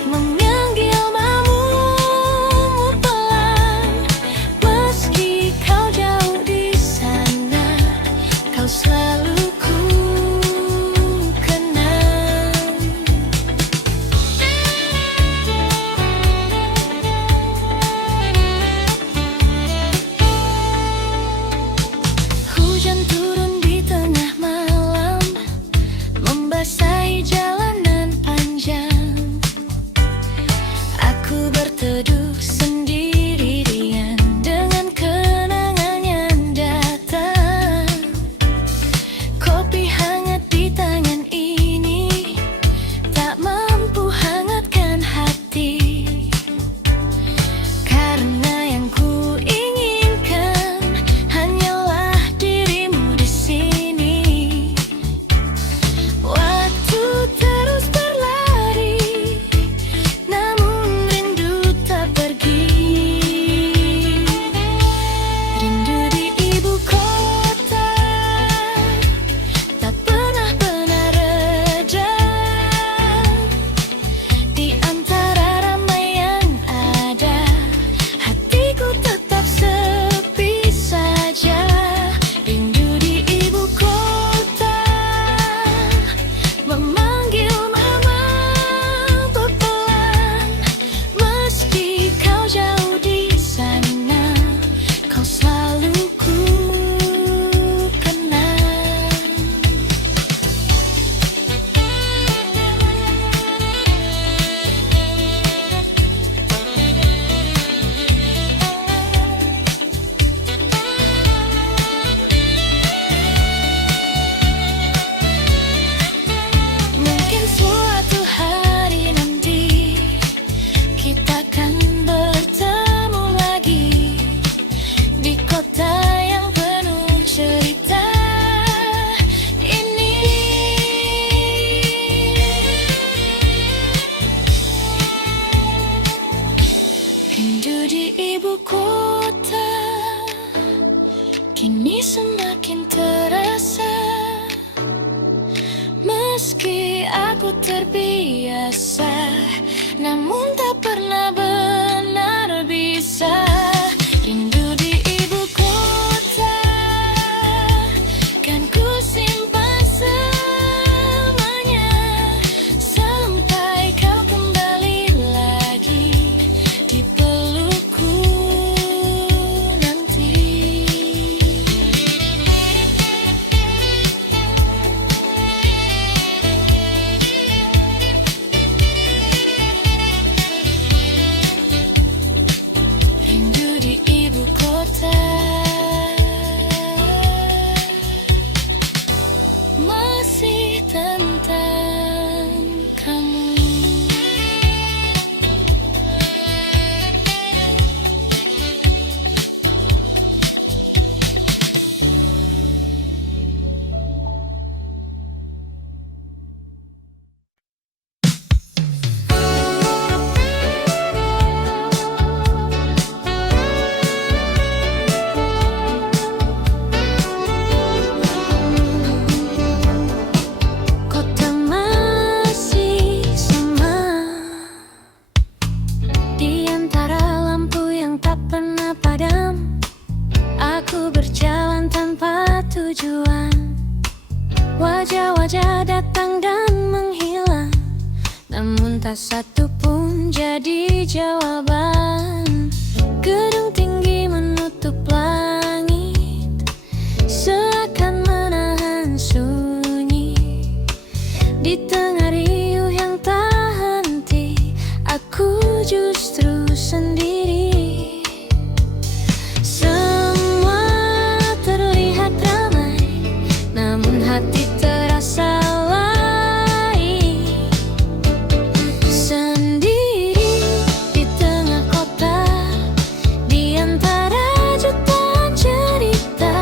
memanggil namamu pelan. Meski kau jauh di sana, kau selalu ku kenang. Hujan turun di tengah malam, membasahi jalanan panjang. Aku berteduh sendirian dengan kenangan yang datang. Kopi hangat di tangan ini tak mampu hangatkan hati, karena yang ku inginkan hanyalah dirimu di sini. Waktu terus berlari, namun rindu tak pergi. Rindu di ibu kota tak pernah reda. Di antara ramai yang ada, hatiku tetap sepi saja. Rindu di ibu kota, memanggil namamu pelan. Meski kau jauh di sana, kau selalu ku kenang. Mungkin suatu hari nanti kita akan bertemu lagi di kota yang penuh cerita ini. Rindu di ibu kota kini semakin terasa. Meski aku terbiasa, namun tak pernah benar bisa. Rindu di ibu kota kan ku simpan selamanya, sampai kau kembali lagi di pelukku nanti. Rindu di ibu kota masih tentang kamu. Kota masih sama, di antara lampu yang tak pernah padam. Aku berjalan tanpa tujuan, wajah-wajah datang dan menghilang, namun tak satu pun jadi jawaban. Gedung tinggi menutup langit, seakan menahan sunyi. Di tengah riuh yang tak henti, aku justru sendiri. Semua terlihat ramai, namun hati terasa lain. Sendiri di tengah kota, di antara jutaan cerita,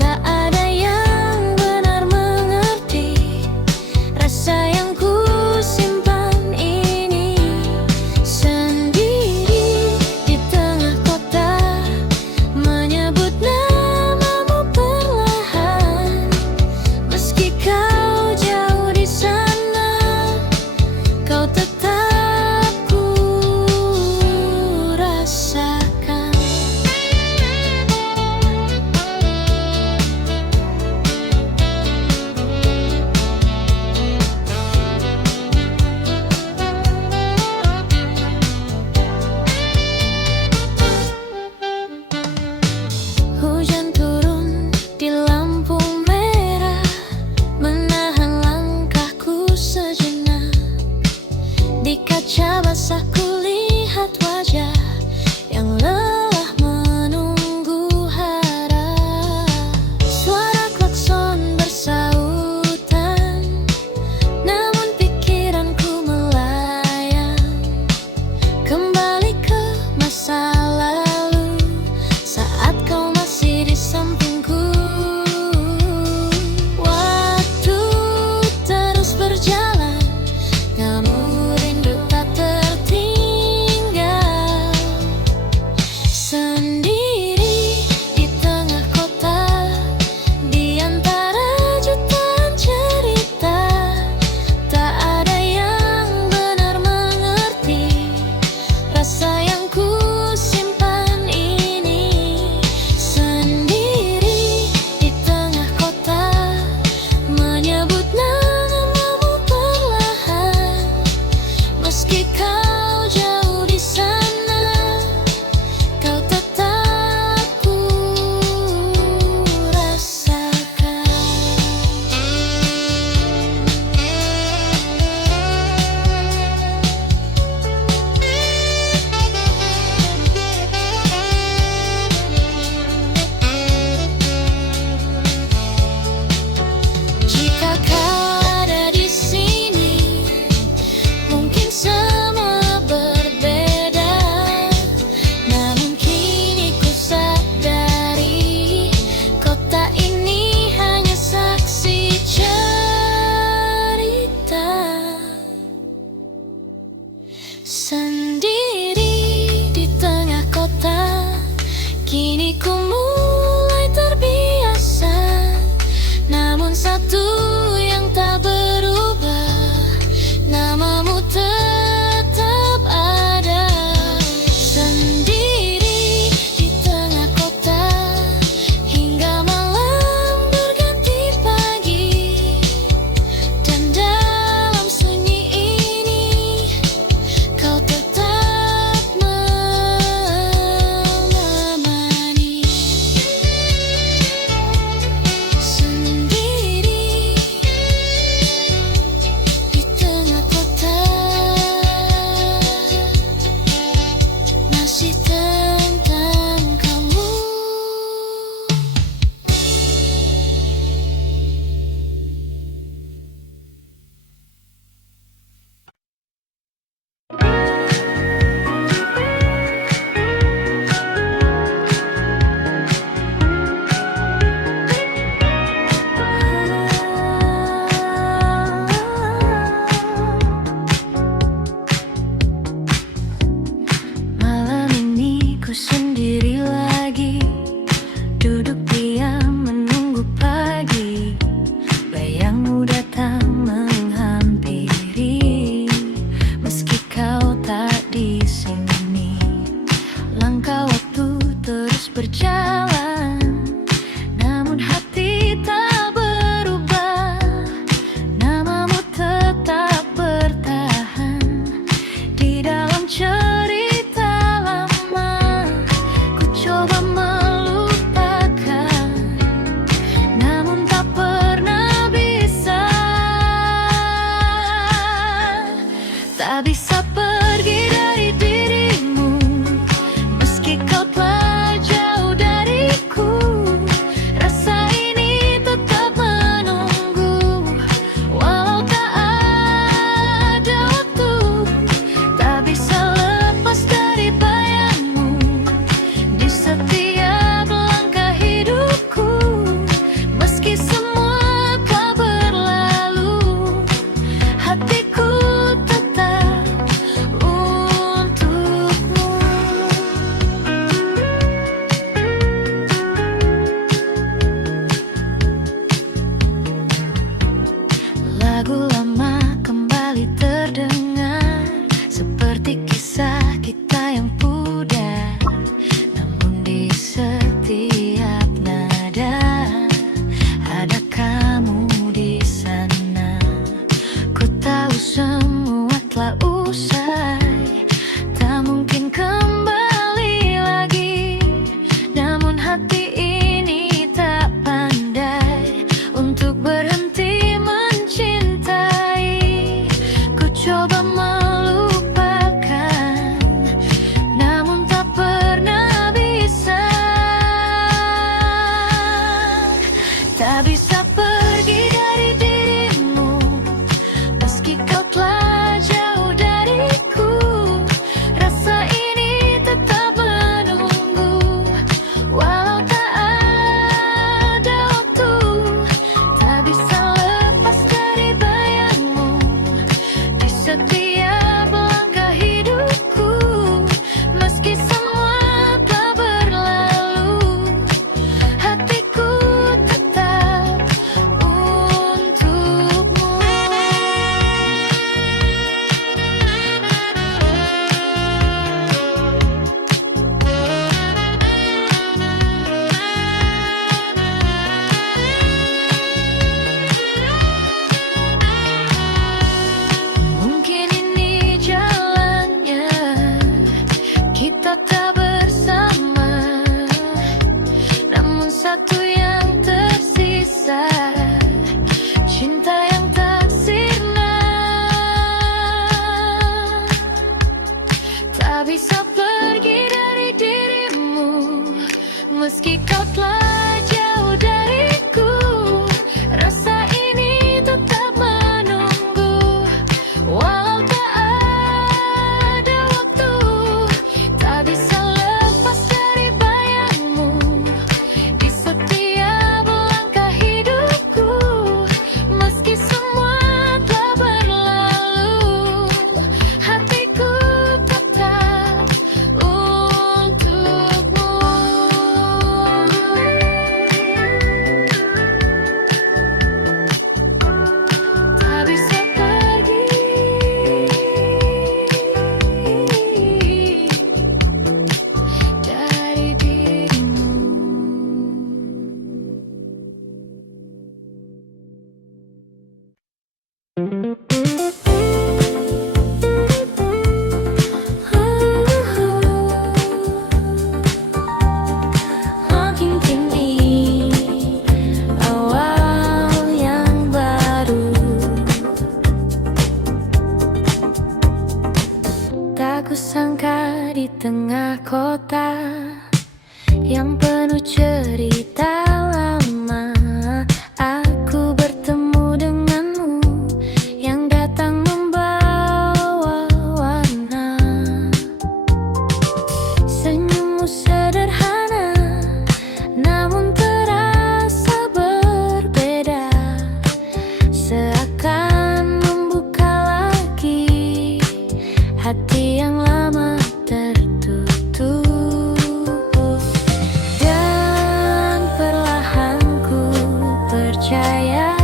tak ada yang benar mengerti Lagu lama kembali terdengar, seperti kisah kita yang pudar. Namun di setiap nada ada kamu di sana. Ku tahu semua telah usai, tak mungkin kembali lagi. Namun hati ini tak pandai untuk berhenti mencintai. Ku coba melupakan, namun tak pernah bisa. Tak bisa pergi dari dirimu, meski kau telah jauh dariku. Rasa ini tetap menunggu, walau tak ada waktu. Tak bisa lepas dari bayangmu di setiap langkah hidupku. Meski semua telah berlalu, hatiku tetap untukmu. Mungkin ini jalannya, kita tak bersama. Namun satu yang tersisa, cinta yang tak sirna. Tak bisa pergi dari dirimu, meski kau telah jauh dariku. Rasa ini tetap menunggu, walau tak ada waktu. Tak bisa lepas dari bayangmu di setiap langkah hidupku. Meski semua telah berlalu, hatiku tetap untukmu. Tak bisa pergi dari dirimu. Makin tinggi awal yang baru, tak kusangka di tengah kota yang penuh cerita lama, aku bertemu denganmu yang datang membawa warna. Senyummu sederhana, namun terasa berbeda, seakan membuka lagi hati yang lama tertutup. Dan perlahan ku percaya,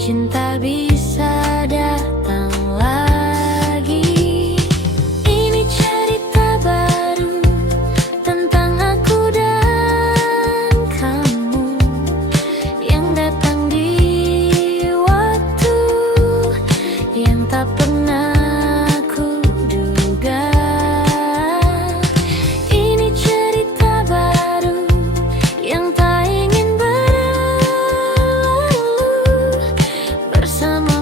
cinta bisa datang lagi. Ini cerita baru tentang aku dan kamu yang datang di waktu yang tak pernah ku duga. Ini cerita baru yang tak ingin berlalu, bersama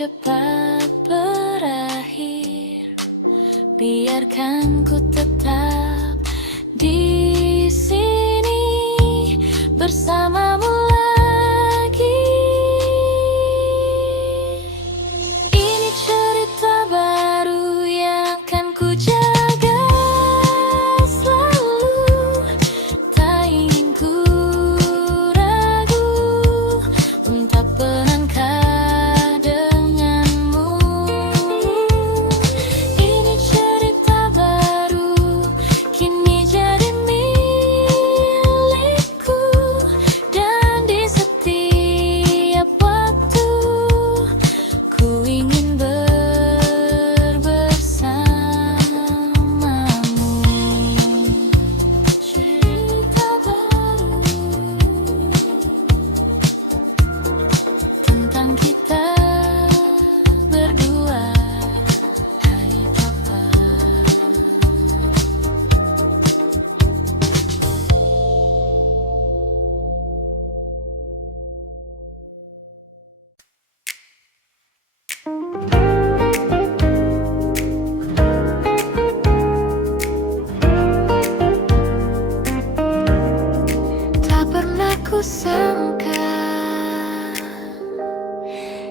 cepat berakhir. Biarkan ku tetap di sini bersamamu lagi. Ini cerita baru yang akan ku jaga selalu. Tak ingin ku ragu untuk melangkah denganmu. Ini cerita baru kini jadi milikku, dan di setiap waktu ku ingin bersamamu. Cerita baru tentang kita berdua, hai Papa. Tak pernah kusangka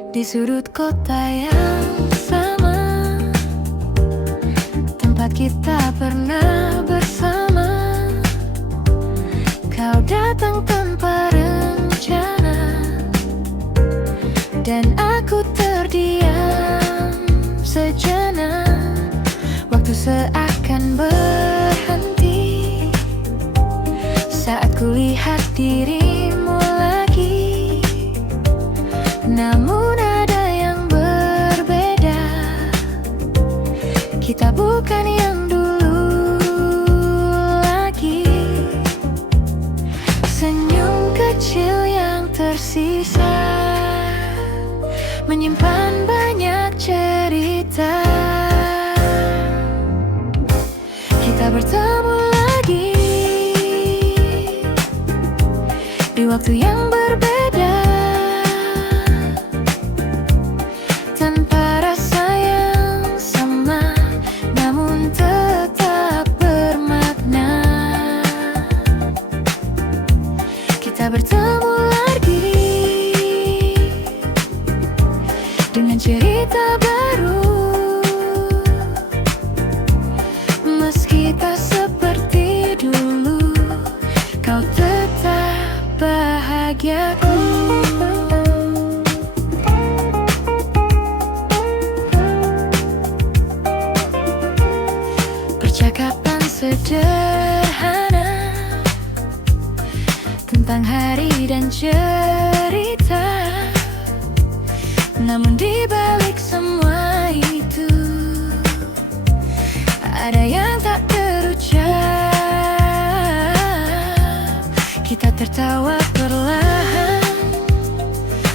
di sudut kota yang sama tempat kita pernah bersama, kau datang tanpa rencana dan aku terdiam sejenak. Waktu seakan berhenti saat kulihat dirimu lagi. Namun ada yang berbeda, kita bukan yang dulu lagi. Senyum kecil yang tersisa menyimpan banyak cerita. Kita bertemu lagi di waktu yang berbeda, tanpa rasa yang sama, namun tetap bermakna. Kita bertemu lagi dengan cerita baru, meski tak seperti dulu, kau tetap bahagiaku. Percakapan sederhana tentang hari dan cerita, namun di balik semua itu ada yang tak terucap. Kita tertawa perlahan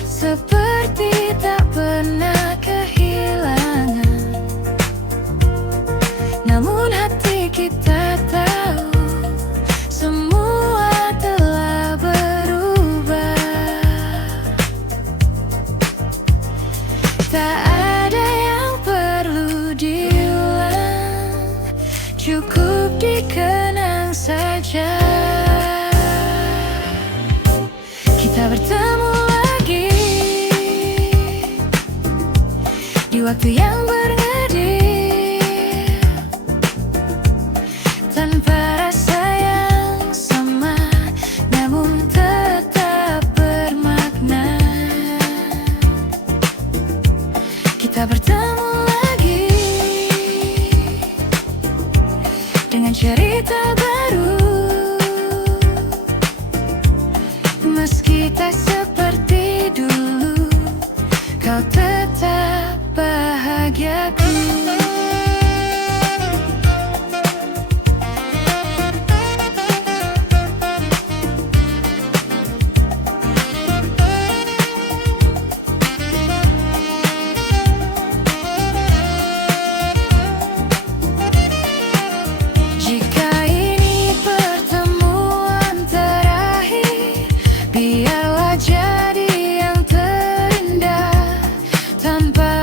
seperti tak pernah kehilangan. Namun hati kita tahu semua telah berubah. Tak ada yang perlu diulang, cukup dikenang saja. Kita bertemu lagi di waktu yang berngedip, tanpa rasa yang sama, namun tetap bermakna. Kita bertemu lagi dengan cerita baru, meski tak seperti dulu, kau tetap bahagiaku. Jika ini pertemuan terakhir, biarlah jadi yang terindah, tanpa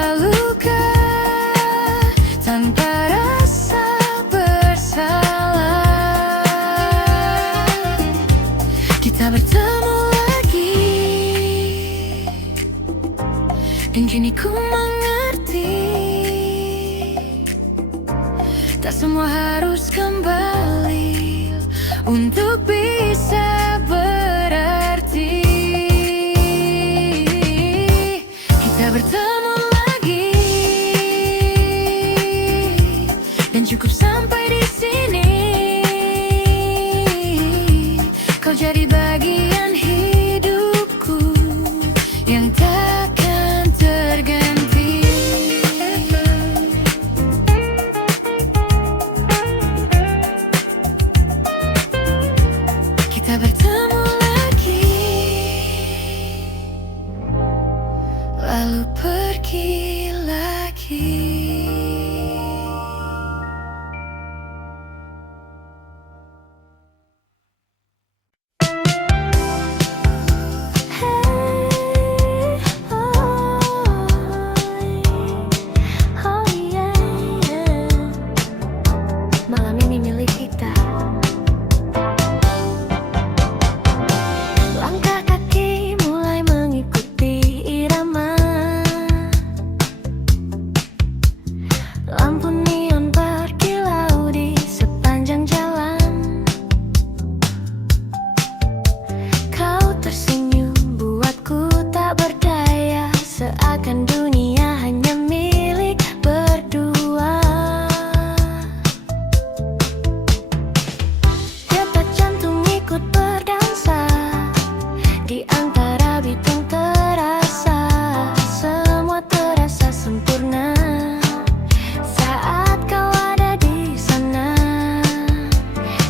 Kita bertemu lagi, dan kini ku mengerti, tak semua harus kembali untuk bisa berarti. Kita bertemu lagi, dan cukup sampai di sini. Kau jadi bagian hidupku yang takkan terganti. Kita bertemu lagi, lalu pergi lagi. Malam ini milik kita. Langkah kaki mulai mengikuti irama. Lampu neon berkilau di sepanjang jalan. Kau tersenyum buatku tak berdaya, seakan dunia hanya milik berdua. Detak jantung ikut berdansa, di antara bitung terasa, semua terasa sempurna saat kau ada di sana.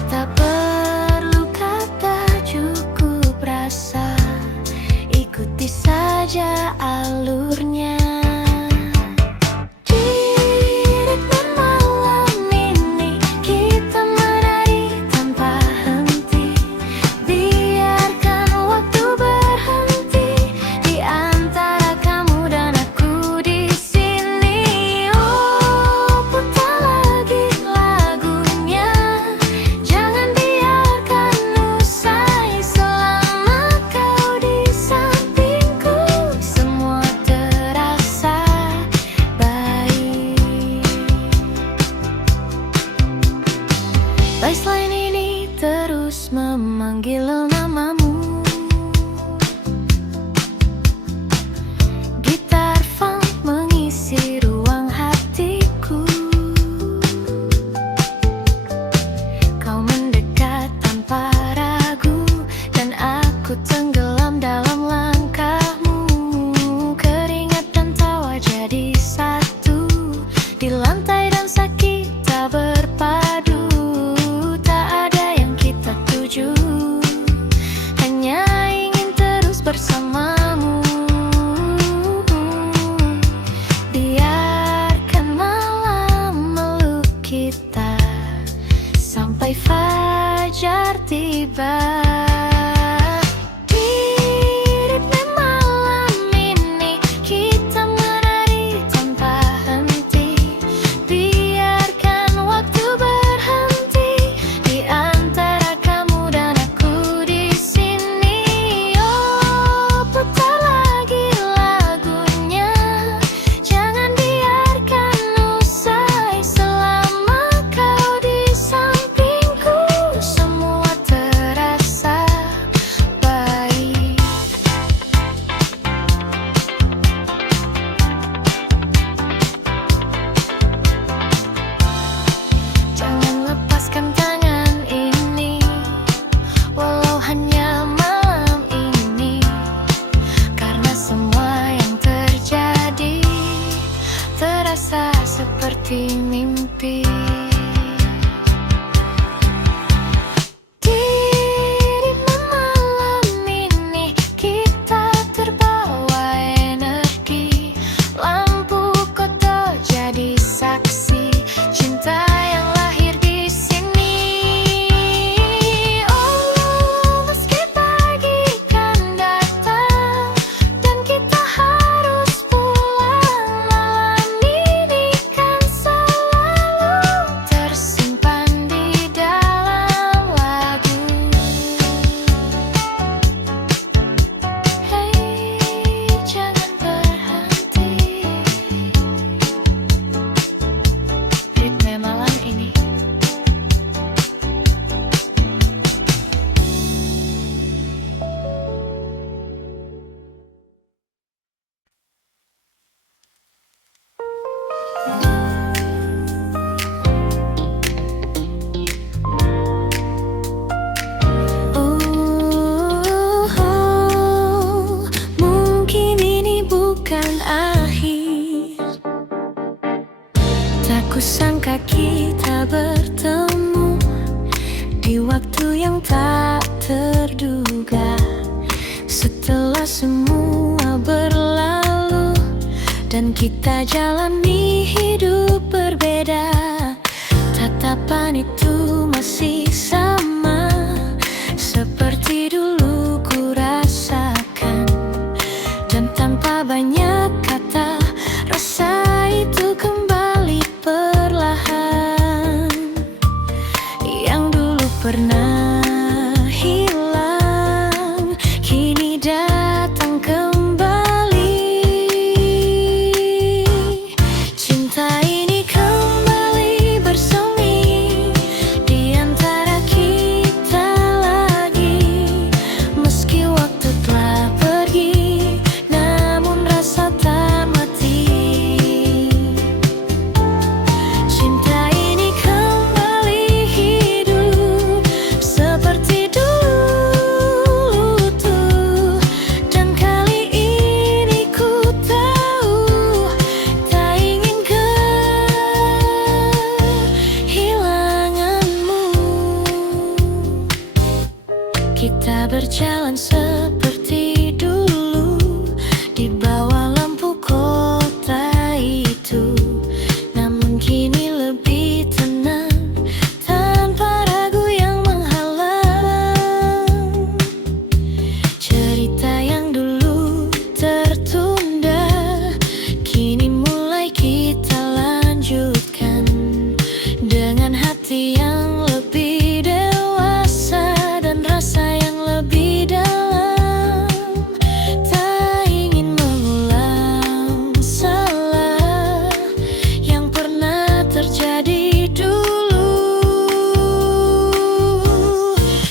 Tak perlu kata, cukup rasa, ikuti saja alurnya. Di ritme malam ini kita menari tanpa henti. Biarkan waktu berhenti di antara kamu dan aku di sini. Oh, putar lagi lagunya, jangan biarkan usai. Selama kau di sampingku, semua terasa baik. Baseline ini terus memanggil namamu. Gitar funk mengisi ruang hatiku. Kau mendekat tanpa ragu, dan aku tenggelam dalam langkahmu. Keringat dan tawa jadi satu, di lantai dansa kita berpadu. Tak ada yang kita tuju, hanya ingin terus bersamamu. Biarkan malam meluk kita sampai fajar tiba. Di ritme malam ini kita menari tanpa henti. Biarkan waktu berhenti di antara kamu dan aku di sini. Oh, dan kita jalani hidup berbeda. Tatapan itu masih sama seperti dulu ku rasakan, dan tanpa banyak kata rasa itu kembali perlahan. Yang dulu pernah hilang kini datang kembali. Cinta ini kembali bersemi di antara kita lagi. Meski waktu telah pergi, namun rasa tak mati. Cinta ini kembali hidup seperti dulu tuh, dan kali ini ku tahu tak ingin kehilanganmu. Kita berjalan seperti dulu di bawah lampu kota itu, namun kini lebih tenang tanpa ragu yang menghalang. Cerita yang dulu tertunda kini mulai kita lanjutkan dengan hati yang lebih dewasa dan rasa yang lebih dalam. Tak ingin mengulang salah yang pernah terjadi dulu.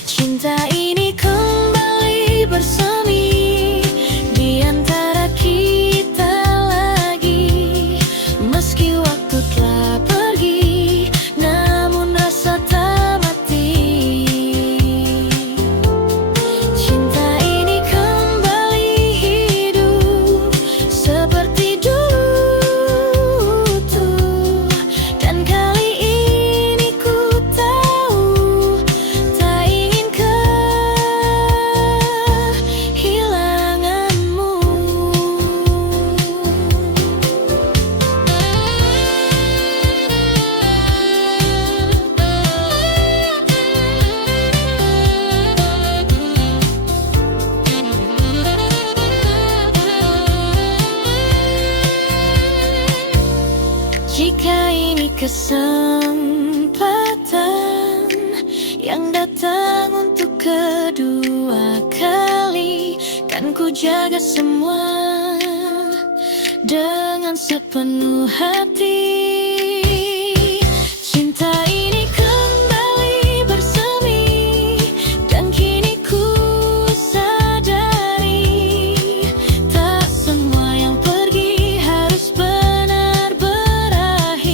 Cinta ini kembali bersemi di antara kita lagi. Meski waktu telah pergi, namun rasa tak mati. Cinta ini kembali hidup seperti dulu tuh, dan kali ini ku tahu tak ingin kehilanganmu. Jika ini kesempatan yang datang untuk kedua kali, kan ku jaga semua dengan sepenuh hati. Cinta ini kembali bersemi, dan kini ku sadari tak semua yang pergi harus benar berakhir.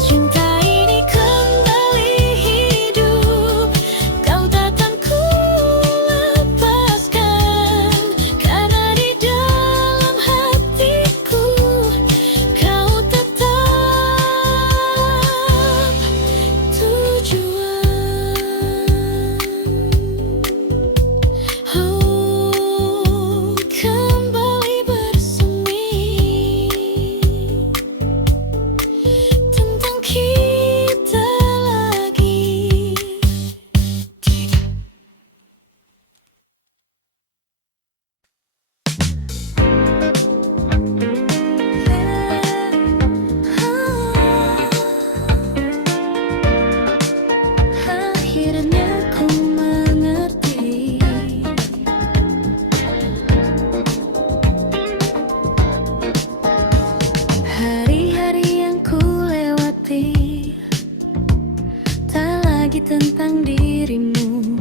Cinta ini kembali hidup, kau takkan ku lepaskan, karena di dalam hatiku kau tetap tujuan. Oh, kembali bersemi tentang kita lagi. Akhirnya ku mengerti hari-hari yang ku lewati tak lagi tentang dirimu.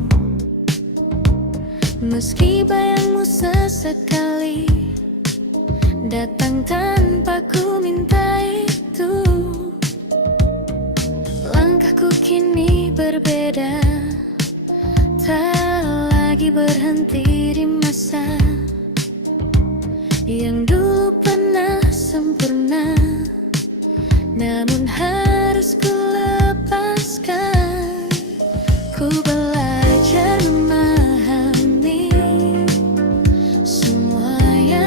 Meski bayangmu sesekali datang tanpa ku minta itu, langkahku kini berbeda, tak lagi berhenti di masa yang dulu pernah sempurna, namun harus ku lepaskan. Ku belajar memahami semua yang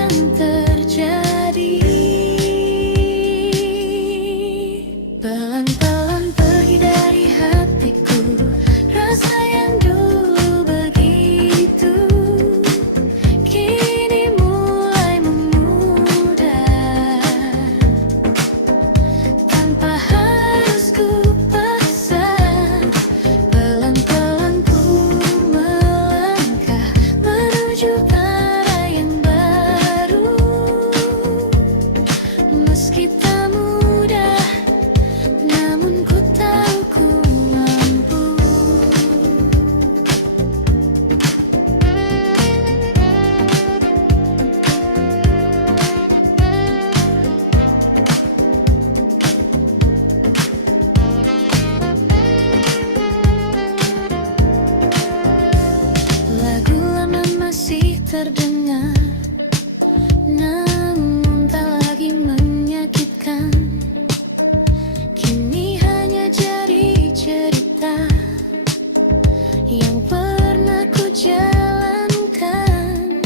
yang pernah ku jalankan.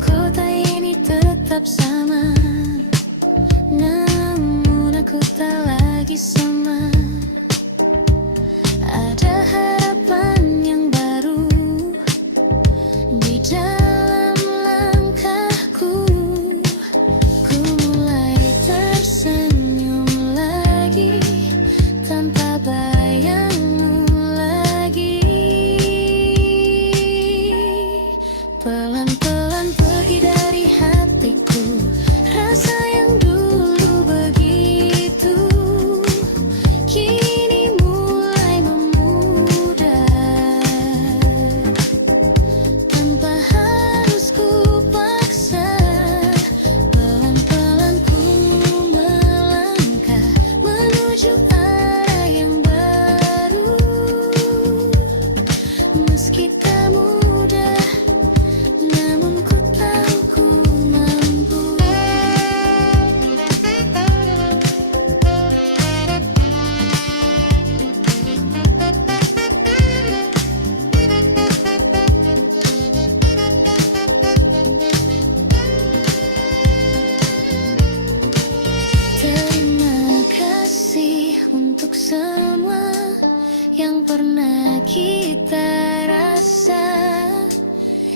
Kota ini tetap sama, namun aku tak lagi sama. Ada harapan yang baru di dalam langkahku. Ku mulai tersenyum lagi tanpa bayangmu lagi. Pelan-pelan pergi dari hatiku rasa yang dulu begitu, kini mulai memudar tanpa harus ku paksa. Pelan-pelan ku melangkah menuju arah yang baru, meski tak mudah, namun ku tahu ku mampu. Terima kasih untuk semua yang pernah kita rasa.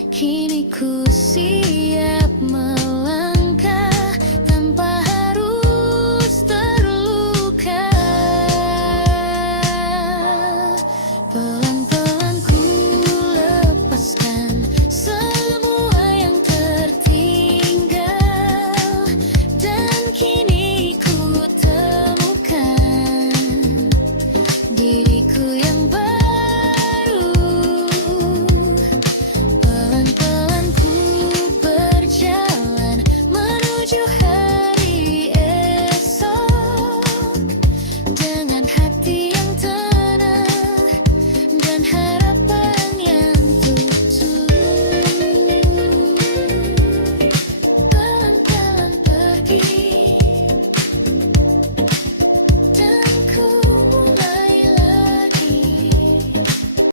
Kini ku siap melangkah tanpa harus terluka. Pelan-pelan ku lepaskan semua yang tertinggal, dan kini ku temukan diriku yang baru. Pelan-pelan ku berjalan menuju hari esok dengan hati yang tenang dan harapan